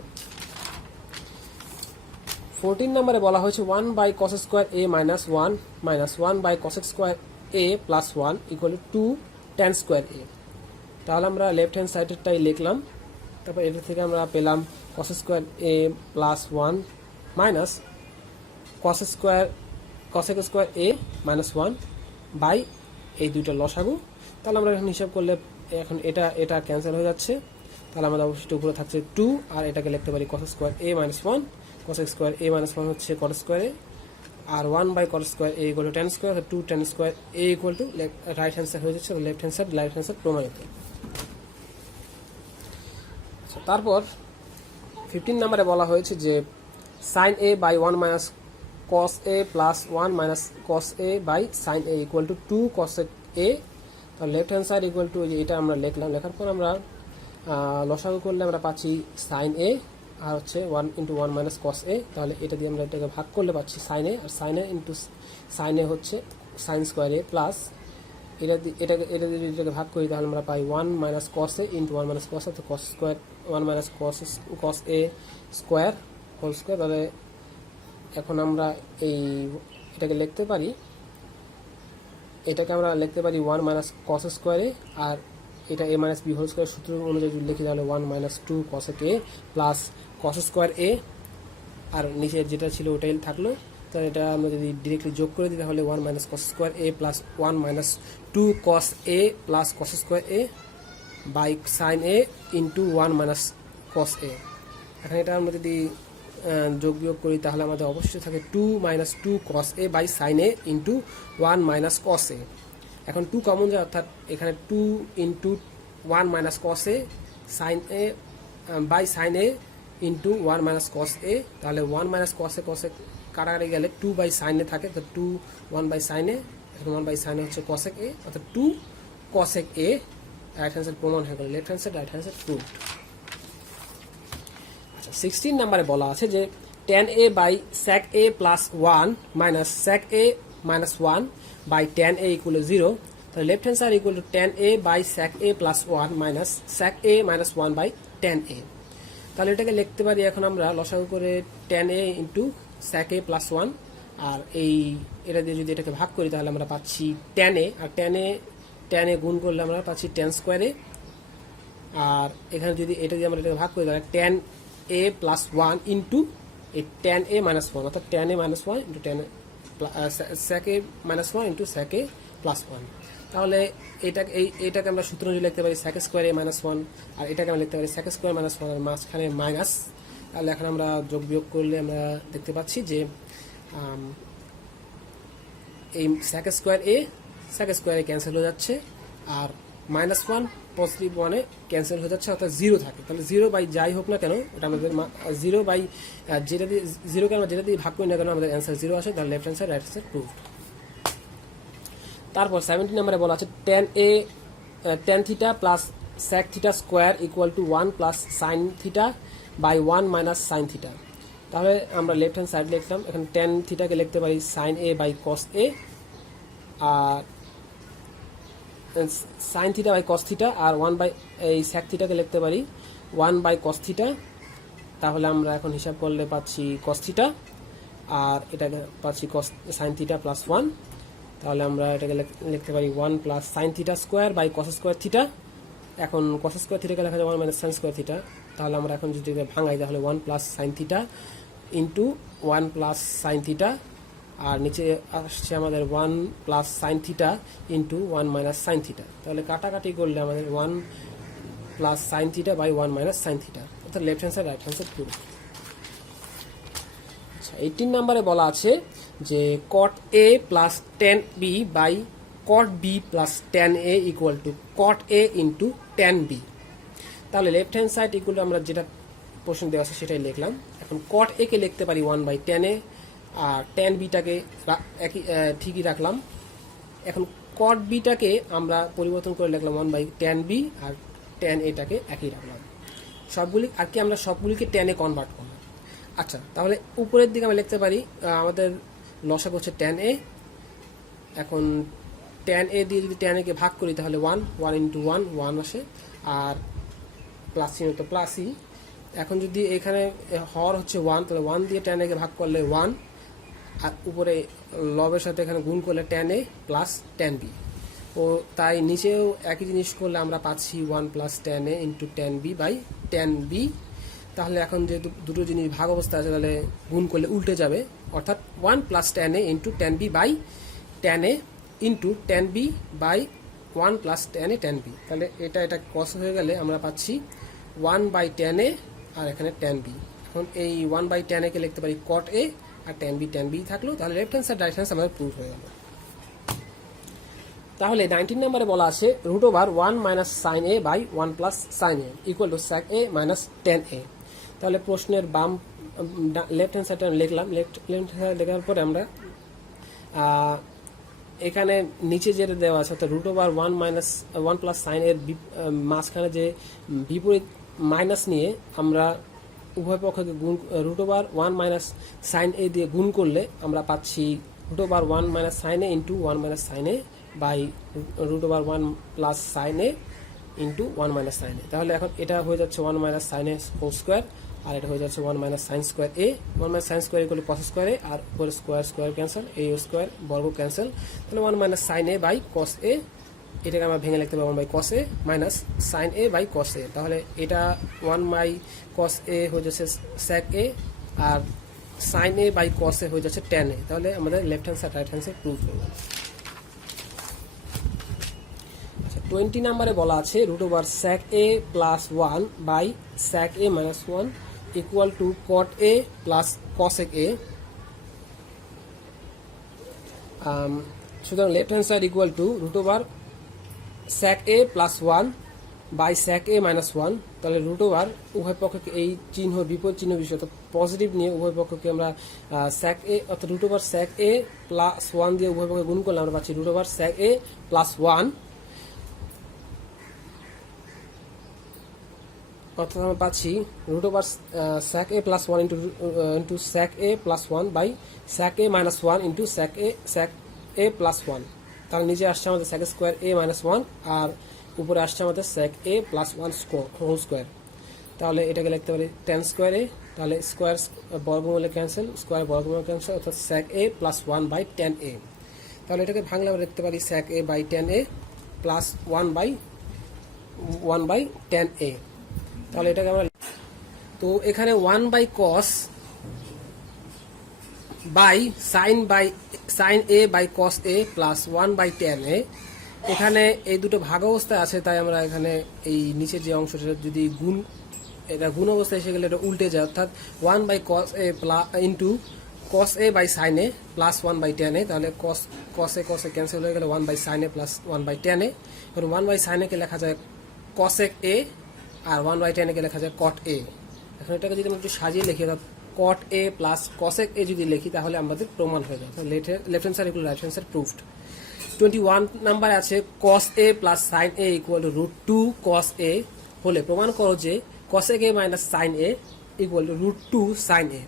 14 নম্বরে বলা হয়েছে 1 by cos square A minus 1 by cos square A plus 1 equal to 2 tan square A. তাহলে আমরা লেফট হ্যান্ড সাইডেরটাই লিখলাম, তারপর এটা থেকে আমরা পেলাম cos square A plus 1 minus cosec square A minus 1 by এই দুইটা লসাগু। তাহলে আমরা এখন হিসাব করলে এখন এটা ক্যান্সেল হয়ে যাচ্ছে, তাহলে আমাদের অবশ্যই উপরে থাকছে 2, আর এটাকে লিখতে পারি cos square A minus 1, cosec square A minus 1 হচ্ছে কট স্কোয়ার এ, আর 1 by cot square A equal to tan square, 2 tan square A equal to right hand side হয়ে যাচ্ছে, left hand side right hand side প্রমাণিত। তারপর 15 নম্বরে বলা হয়েছে যে sine A by 1 minus cos A plus 1 minus cos A by sine A equal to 2 cosec এ। তো left hand side equal to এটা আমরা লিখলাম, লেখার পর আমরা লসাগু করলে আমরা পাচ্ছি সাইন এ আর হচ্ছে 1 ইন্টু 1 মাইনাস কস এ, তাহলে এটা দিয়ে আমরা এটাকে ভাগ করলে পাচ্ছি সাইন এ, আর সাইন এ ইন্টু সাইন এ হচ্ছে সাইন স্কোয়ার এ প্লাস এটাকে ভাগ করি তাহলে আমরা পাই 1 minus cos A into 1 minus cos A, তো কস স্কোয়ার 1 মাইনাস কস এ স্কোয়ার হোল স্কোয়ার। তাহলে এখন আমরা এটাকে লিখতে পারি, এটাকে আমরা লিখতে পারি 1 মাইনাস কস স্কোয়ারে, আর এটা এ মাইনাস বি হোল স্কোয়ার সূত্র অনুযায়ী যদি লিখি তাহলে 1 minus 2 cosec A plus cos square A, আর নিচে যেটা ছিল ওটাই থাকলো। তাহলে এটা আমরা যদি ডিরেক্টলি যোগ করে দিই তাহলে 1 minus cos square A plus 1 minus 2 cos A plus cos square A by sine A into 1 minus cos A. এখন এটা আমরা যদি যোগ বিয়োগ করি তাহলে আমাদের অবশ্যই থাকে 2 minus 2 cos A by sine A into 1 minus cos A. এখন 2 কমন যায়, অর্থাৎ এখানে 2 into 1 minus cos A sine A by sine A into 1 minus cos A, তাহলে 1 মাইনাস কস এ কাটাকাটি গেলে 2 বাই সাইন এ থাকে, তো 2 1 বাই সাইন এ, এখন 1 বাই সাইন এ হচ্ছে কসেক এ, অর্থাৎ 2 cosec A. Right hand side প্রমাণ হয়ে গেল, left hand side right hand side proved. 16 নম্বরে বলা আছে যে tan a by sec a plus 1 minus sec a minus 1 by tan a equal to 0। তাহলে left hand side equal to tan a by sec a plus 1 minus sec a minus 1 by tan a। তাহলে এটাকে লিখতে পারি এখন আমরা লসাগু করে tan a into sec a plus 1, আর এটা দিয়ে যদি এটাকে ভাগ করি তাহলে আমরা পাচ্ছি tan a, আর tan a গুণ করলে আমরা পাচ্ছি tan স্কোয়ার a, আর এখানে যদি এটা দিয়ে আমরা এটাকে ভাগ করি তাহলে tan a প্লাস 1 ইন্টু এই tan a মাইনাস 1, অর্থাৎ tan a minus 1 into tan sec a minus 1 into sec a plus 1। তাহলে এইটাকে আমরা সূত্র অনুযায়ী লিখতে পারি sec স্কোয়ার a মাইনাস 1, আর এটাকে আমরা লিখতে পারি sec স্কোয়ার মাইনাস 1 আর মাঝখানে মাইনাস। তাহলে এখন আমরা যোগ বিয়োগ করলে আমরা দেখতে পাচ্ছি যে এই sec স্কোয়ার a ক্যান্সেল হয়ে যাচ্ছে, আর মাইনাস 1 পজিটিভ 1 এ ক্যান্সেল হয়ে যাচ্ছে, অর্থাৎ 0 থাকে। তাহলে 0 বাই যাই হোক না কেন এটা আমাদের 0 বাই যেটা দিয়ে 0কে আমরা যেটা দিয়ে ভাগ করি না কেন আমাদের অ্যান্সার 0 আসে, তাহলে left hand side right hand side proved. তারপর 17 নম্বরে বলা আছে tan theta plus sec theta square equal to 1 plus sine theta by 1 minus sine theta. তাহলে আমরা লেফট হ্যান্ড সাইড লিখলাম, এখন tan থিটাকে লিখতে পারি sine A by cos A, আর sine theta by cos theta, আর 1 বাই এই sec থিটাকে লিখতে পারি 1 বাই কস থিটা। তাহলে আমরা এখন হিসাব করলে পাচ্ছি কস থিটা, আর এটাকে পাচ্ছি সাইন থিটা প্লাস 1। তাহলে আমরা এটাকে লিখতে পারি 1 plus sine theta square by cos square theta, এখন কস স্কোয়ার থিটাকে লেখা যায় 1 মাইনাস সাইন স্কোয়ার থিটা। তাহলে আমরা এখন যদি এটা ভাঙাই তাহলে 1 plus sine theta into 1 plus sine theta, আর নিচে আসছে আমাদের 1 plus sine theta into 1 minus sine theta. তাহলে কাটাকাটি করলে আমাদের 1 plus sine theta by 1 minus sine theta, অর্থাৎ left hand side right hand side পুরো। আচ্ছা, 18 নম্বরে বলা আছে যে cot a plus tan b by cot b plus tan a equal to cot a into tan b। তাহলে left hand side equal to আমরা যেটা প্রশ্ন দেওয়া আছে সেটাই লিখলাম। এখন cot a কে লিখতে পারি 1 বাই tan a, আর tan b টাকে একই ঠিকই রাখলাম। এখন cot b টাকে আমরা পরিবর্তন করে লিখলাম 1 বাই tan b, আর tan a টাকে একই রাখলাম। সবগুলি আর কি আমরা সবগুলিকে tan এ কনভার্ট করলাম। আচ্ছা, তাহলে উপরের দিকে আমরা লিখতে পারি আমাদের লসাগু হচ্ছে tan a। এখন tan a দিয়ে যদি tan a কে ভাগ করি তাহলে 1 ইন্টু 1 আসে, আর প্লাস চিহ্ন তো প্লাসই। এখন যদি এখানে হর হচ্ছে 1, তাহলে 1 দিয়ে tan a কে ভাগ করলে 1, আর উপরে লবের সাথে এখানে গুণ করলে tan a plus tan b। ও তাই নিচেও একই জিনিস করলে আমরা পাচ্ছি 1 plus tan a into tan b by tan b। তাহলে এখন যেহেতু দুটো জিনিস ভাগ অবস্থা আছে তাহলে গুণ করলে উল্টে যাবে, অর্থাৎ 1 plus tan a into tan b by tan a into tan b by 1 plus tan a tan b। তাহলে এটা কস হয়ে গেলে আমরা পাচ্ছি 1 বাই tan a আর এখানে tan b। এখন এই 1 বাই tan a কে লিখতে পারি cot a, আর tan b থাকলো। তাহলে left hand side right hand আমাদের প্রুভ হয়ে গেল। তাহলে 19 নম্বরে বলা আছে root over 1 minus sine A by 1 plus sine A equal to sec A minus tan A. তাহলে প্রশ্নের বাম লেফট হ্যান্ড সাইডটা লিখলাম। লেফট হ্যান্ড লেখার পরে আমরা এখানে নিচে যেটা দেওয়া আছে অর্থাৎ রুট ওভার 1 প্লাস সাইন এর মাঝখানে যে বিপরীত মাইনাস নিয়ে আমরা উভয় পক্ষকে গুণ root over 1 minus sine A দিয়ে গুণ করলে আমরা পাচ্ছি root over 1 minus sine A into 1 minus sine A by root over 1 plus sine A into 1 minus sine A. তাহলে এখন এটা হয়ে যাচ্ছে 1 মাইনাস সাইন এ হোল স্কোয়ার, আর এটা হয়ে যাচ্ছে 1 minus sine square A. 1 minus sine square equal cos square A, আর উপরে স্কোয়ার ক্যান্সেল, এ স্কোয়ার বর্গ ক্যান্সেল। তাহলে 1 minus sine A by cos A, এটাকে আমরা ভেঙে লিখতে পারি 1 by cos A minus sine A by cos A. তাহলে এটা 1 বাই কস এ হয়ে যাচ্ছে স্যাক এ, আর sine A by cos A হয়ে যাচ্ছে ট্যান এ। তাহলে আমাদের left hand side right hand side prove করবো। 20 নম্বরে বলা আছে root over sec A plus 1 by sec A minus 1 equal to cot A plus cosec A. সুতরাং left hand side equal to root over sec A plus 1 by sec A minus 1। তাহলে root over উভয় পক্ষকে এই চিহ্ন বিপরীত চিহ্ন বিষয় অর্থাৎ পজিটিভ নিয়ে উভয় পক্ষকে আমরা স্যাক এ অর্থাৎ root over sec A plus 1 দিয়ে উভয় পক্ষে গুণ করলে আমরা পাচ্ছি root over sec A plus 1, অর্থাৎ আমরা পাচ্ছি root over sec A plus 1 into sec A plus 1 by sec A minus 1 into sec A plus 1। তাহলে নিচে আসছে আমাদের স্যাক স্কোয়ার এ মাইনাস 1, আর উপরে আসছে আমাদের sec A plus 1 whole square. তাহলে এটাকে লিখতে পারি টেন স্কোয়ার এ। তাহলে স্কোয়ার বর্গমূলে ক্যান্সেল, স্কোয়ার বর্গমূলে ক্যান্সেল, অর্থাৎ sec A plus 1 by tan A. তাহলে এটাকে ভাঙলে আমরা লিখতে পারি sec A by tan A plus 1 by tan A. তাহলে এটাকে আমরা তো এখানে 1 by cos by sine A by cos A plus 1 by tan A, এখানে এই দুটো ভাগ অবস্থায় আছে, তাই আমরা এখানে এই নিচের যে অংশটা যদি এটা গুণ অবস্থায় এসে গেলে এটা উল্টে যায়, অর্থাৎ 1 by cos A into cos A by sine A plus 1 by tan A. তাহলে কস এ ক্যান্সেল হয়ে গেলে 1 by sine A plus 1 by tan A. এখন 1 বাই সাইন এ কে লেখা যায় কসেক এ, আর 1 বাই টেন এ কে লেখা যায় কট এ। এখন এটাকে যদি আমরা একটু সাজিয়ে লিখি অর্থাৎ কট এ প্লাস কসেক এ যদি লিখি তাহলে আমাদের প্রমাণ হয়ে যায়। Left hand side equal right hand side proved. 21 number আছে cos A plus sine A equal to root 2 cos A হলে প্রমাণ করো যে cosec A minus sine A equal to root 2 sine A.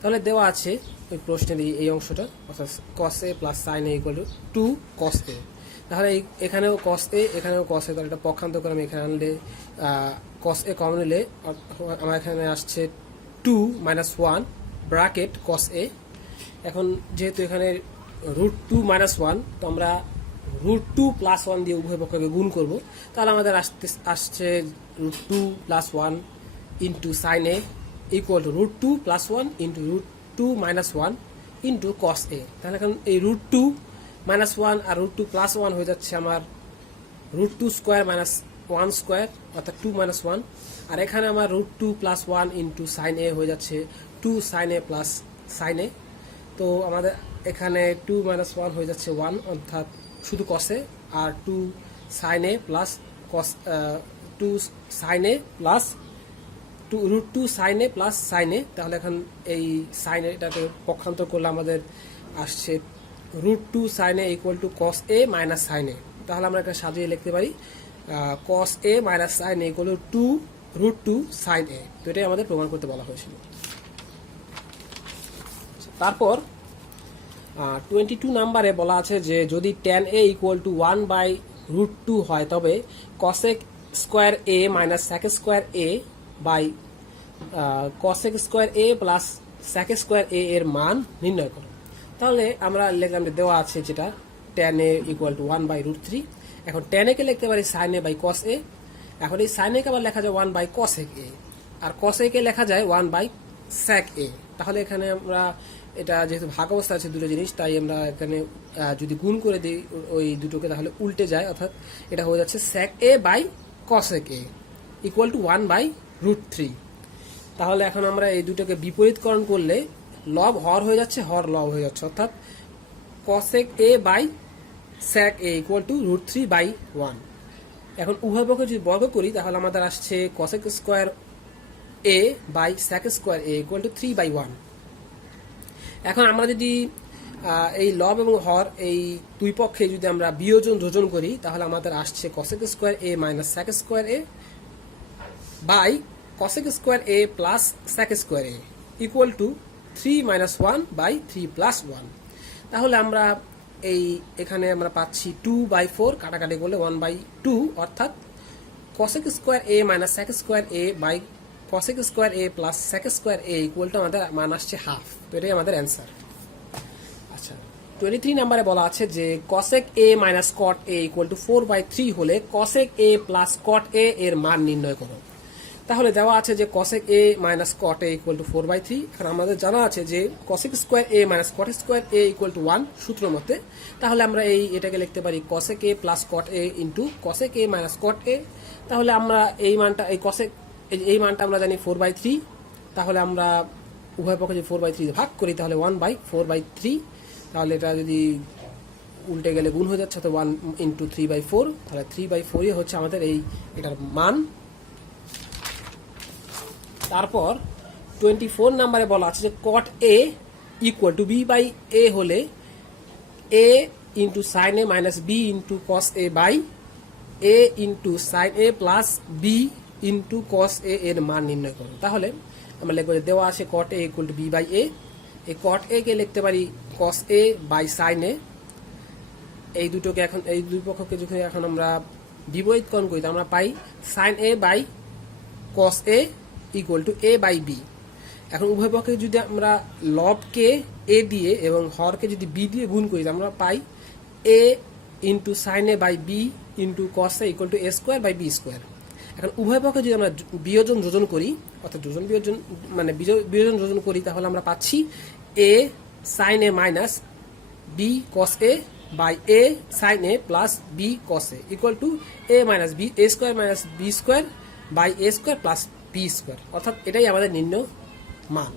তাহলে দেওয়া আছে ওই প্রশ্নের এই অংশটা, অর্থাৎ cos A plus sine A equal to 2 cos A. তাহলে এখানেও কস এ এখানেও কস এ, তাহলে এটা পক্ষান্তর করে আমি এখানে আনলে কস এ কমন নিলে আমার এখানে আসছে 2 মাইনাস 1 ব্র্যাকেট কস এ। এখন যেহেতু এখানে রুট 2 মাইনাস 1, তো আমরা √2 + 1 দিয়ে উভয় পক্ষকে গুণ করব, তাহলে আমাদের আসছে √2 + 1 into sine A equal to √2 + 1 into √2 - 1 into cos A. তাহলে এখন এই √2 - 1 আর √2 + 1 হয়ে যাচ্ছে আমার √2² - 1 স্কোয়ার অর্থাৎ 2 - 1, আর এখানে আমার √2 + 1 ইন্টু সাইন এ হয়ে যাচ্ছে 2 sine A plus sine A. তো আমাদের এখানে 2 - 1 হয়ে যাচ্ছে 1 অর্থাৎ শুধু কসে, আর 2 sine A plus cos 2 sine A plus √2 sine A plus sine A. তাহলে এখন এই সাইন এটাকে পক্ষান্তর করলে আমাদের আসছে √2 sine A equal to cos A minus sine A. তাহলে আমরা এটা সাজিয়ে লিখতে পারি cos A minus sine A equal to √2 sine A. তো এটাই আমাদের প্রমাণ করতে বলা হয়েছিল। তারপর 22 নাম্বারে বলা আছে যে যদি tan a ইকুয়াল টু 1/√2 হয় তবে cosec square a minus sec square a by cosec square a plus sec square a এর মান নির্ণয় করো। তাহলে আমরা লিখলাম যে দেওয়া আছে যেটা tan a ইকুয়াল টু 1/√3। এখন tan a কে লিখতে পারি sin a by cos a। এখন এই sin a কে আবার লেখা যায় 1/cosec a, R cos a কে লেখা যায় 1/sec a। তাহলে এখানে আমরা এটা যেহেতু ভাগ অবস্থা আছে দুটো জিনিস, তাই আমরা এখানে যদি গুণ করে দিই ওই দুটোকে তাহলে উল্টে যায়, অর্থাৎ এটা হয়ে যাচ্ছে sec a by cosec a equal to 1/√3। তাহলে এখন আমরা এই দুটোকে বিপরীতকরণ করলে লব হর হয়ে যাচ্ছে, হর লব হয়ে যাচ্ছে, অর্থাৎ cosec a by sec a equal to √3/1। এখন উভয় পক্ষে যদি বর্গ করি তাহলে আমাদের আসছে cosec square a by sec square a equal to 3/1। এখন আমরা যদি এই লব এবং হর এই দুই পক্ষে যদি আমরা বিয়োজন যোজন করি তাহলে আমাদের আসছে cosec square a minus sec square a by cosec square a plus sec square a equal to 3 - 1/3 + 1। তাহলে আমরা এখানে আমরা পাচ্ছি 2/4, কাটাকাটি করলে 1/2, অর্থাৎ cosec square a minus sec square a by cosec square a plus sec square a equal to আমাদের মান আসছে হাফ। তো এটাই আমাদের অ্যান্সার। আচ্ছা, 23 নাম্বারে বলা আছে যে cosec a minus cot a equal two 4/3 হলে cosec a plus cot a এর মান নির্ণয় করো। তাহলে দেওয়া আছে যে cosec a minus cot a equal two 4/3। এখন আমাদের জানা আছে যে cosec square a minus cot square a equal to 1 সূত্র মতে। তাহলে আমরা এটাকে লিখতে পারি cosec a plus cot a into cosec a minus cot a। তাহলে আমরা এই মানটা এই মানটা আমরা জানি 4/3। তাহলে আমরা উভয় পক্ষে যদি 4/3 ভাগ করি তাহলে 1/4/3। তাহলে এটা যদি উল্টে গেলে গুণ হয়ে যাচ্ছে, তো 1 ইন্টু 3/4, তাহলে 3/4 হচ্ছে আমাদের এটার মান। তারপর 24 নাম্বারে বলা আছে যে cot a equal two b/a হলে a into sine a minus b into cos a by a into sine a plus b into cos a এর মান নির্ণয় করো। তাহলে আমরা লিখব যে দেওয়া আছে cot a equal two b/a। এই cot a কে লিখতে পারি cos a by sin a। এই দুটোকে এখন এই দুই পক্ষকে যখন এখন আমরা বিপরীতকরণ করি আমরা পাই sin a by cos a equal to a/b। এখন উভয় পক্ষে যদি আমরা লবকে a দিয়ে এবং হরকে যদি b দিয়ে গুণ করি আমরা পাই a into sine a by b into cos a equal to a square by b square. এখন উভয় পক্ষে যদি আমরা বিয়োজন যোজন করি, অর্থাৎ বিয়োজন যোজন করি তাহলে আমরা পাচ্ছি a sine a minus b cos a by a sine a plus b cos a equal to a minus b a square minus b square by a square plus b square, অর্থাৎ এটাই আমাদের নির্ণয় মান।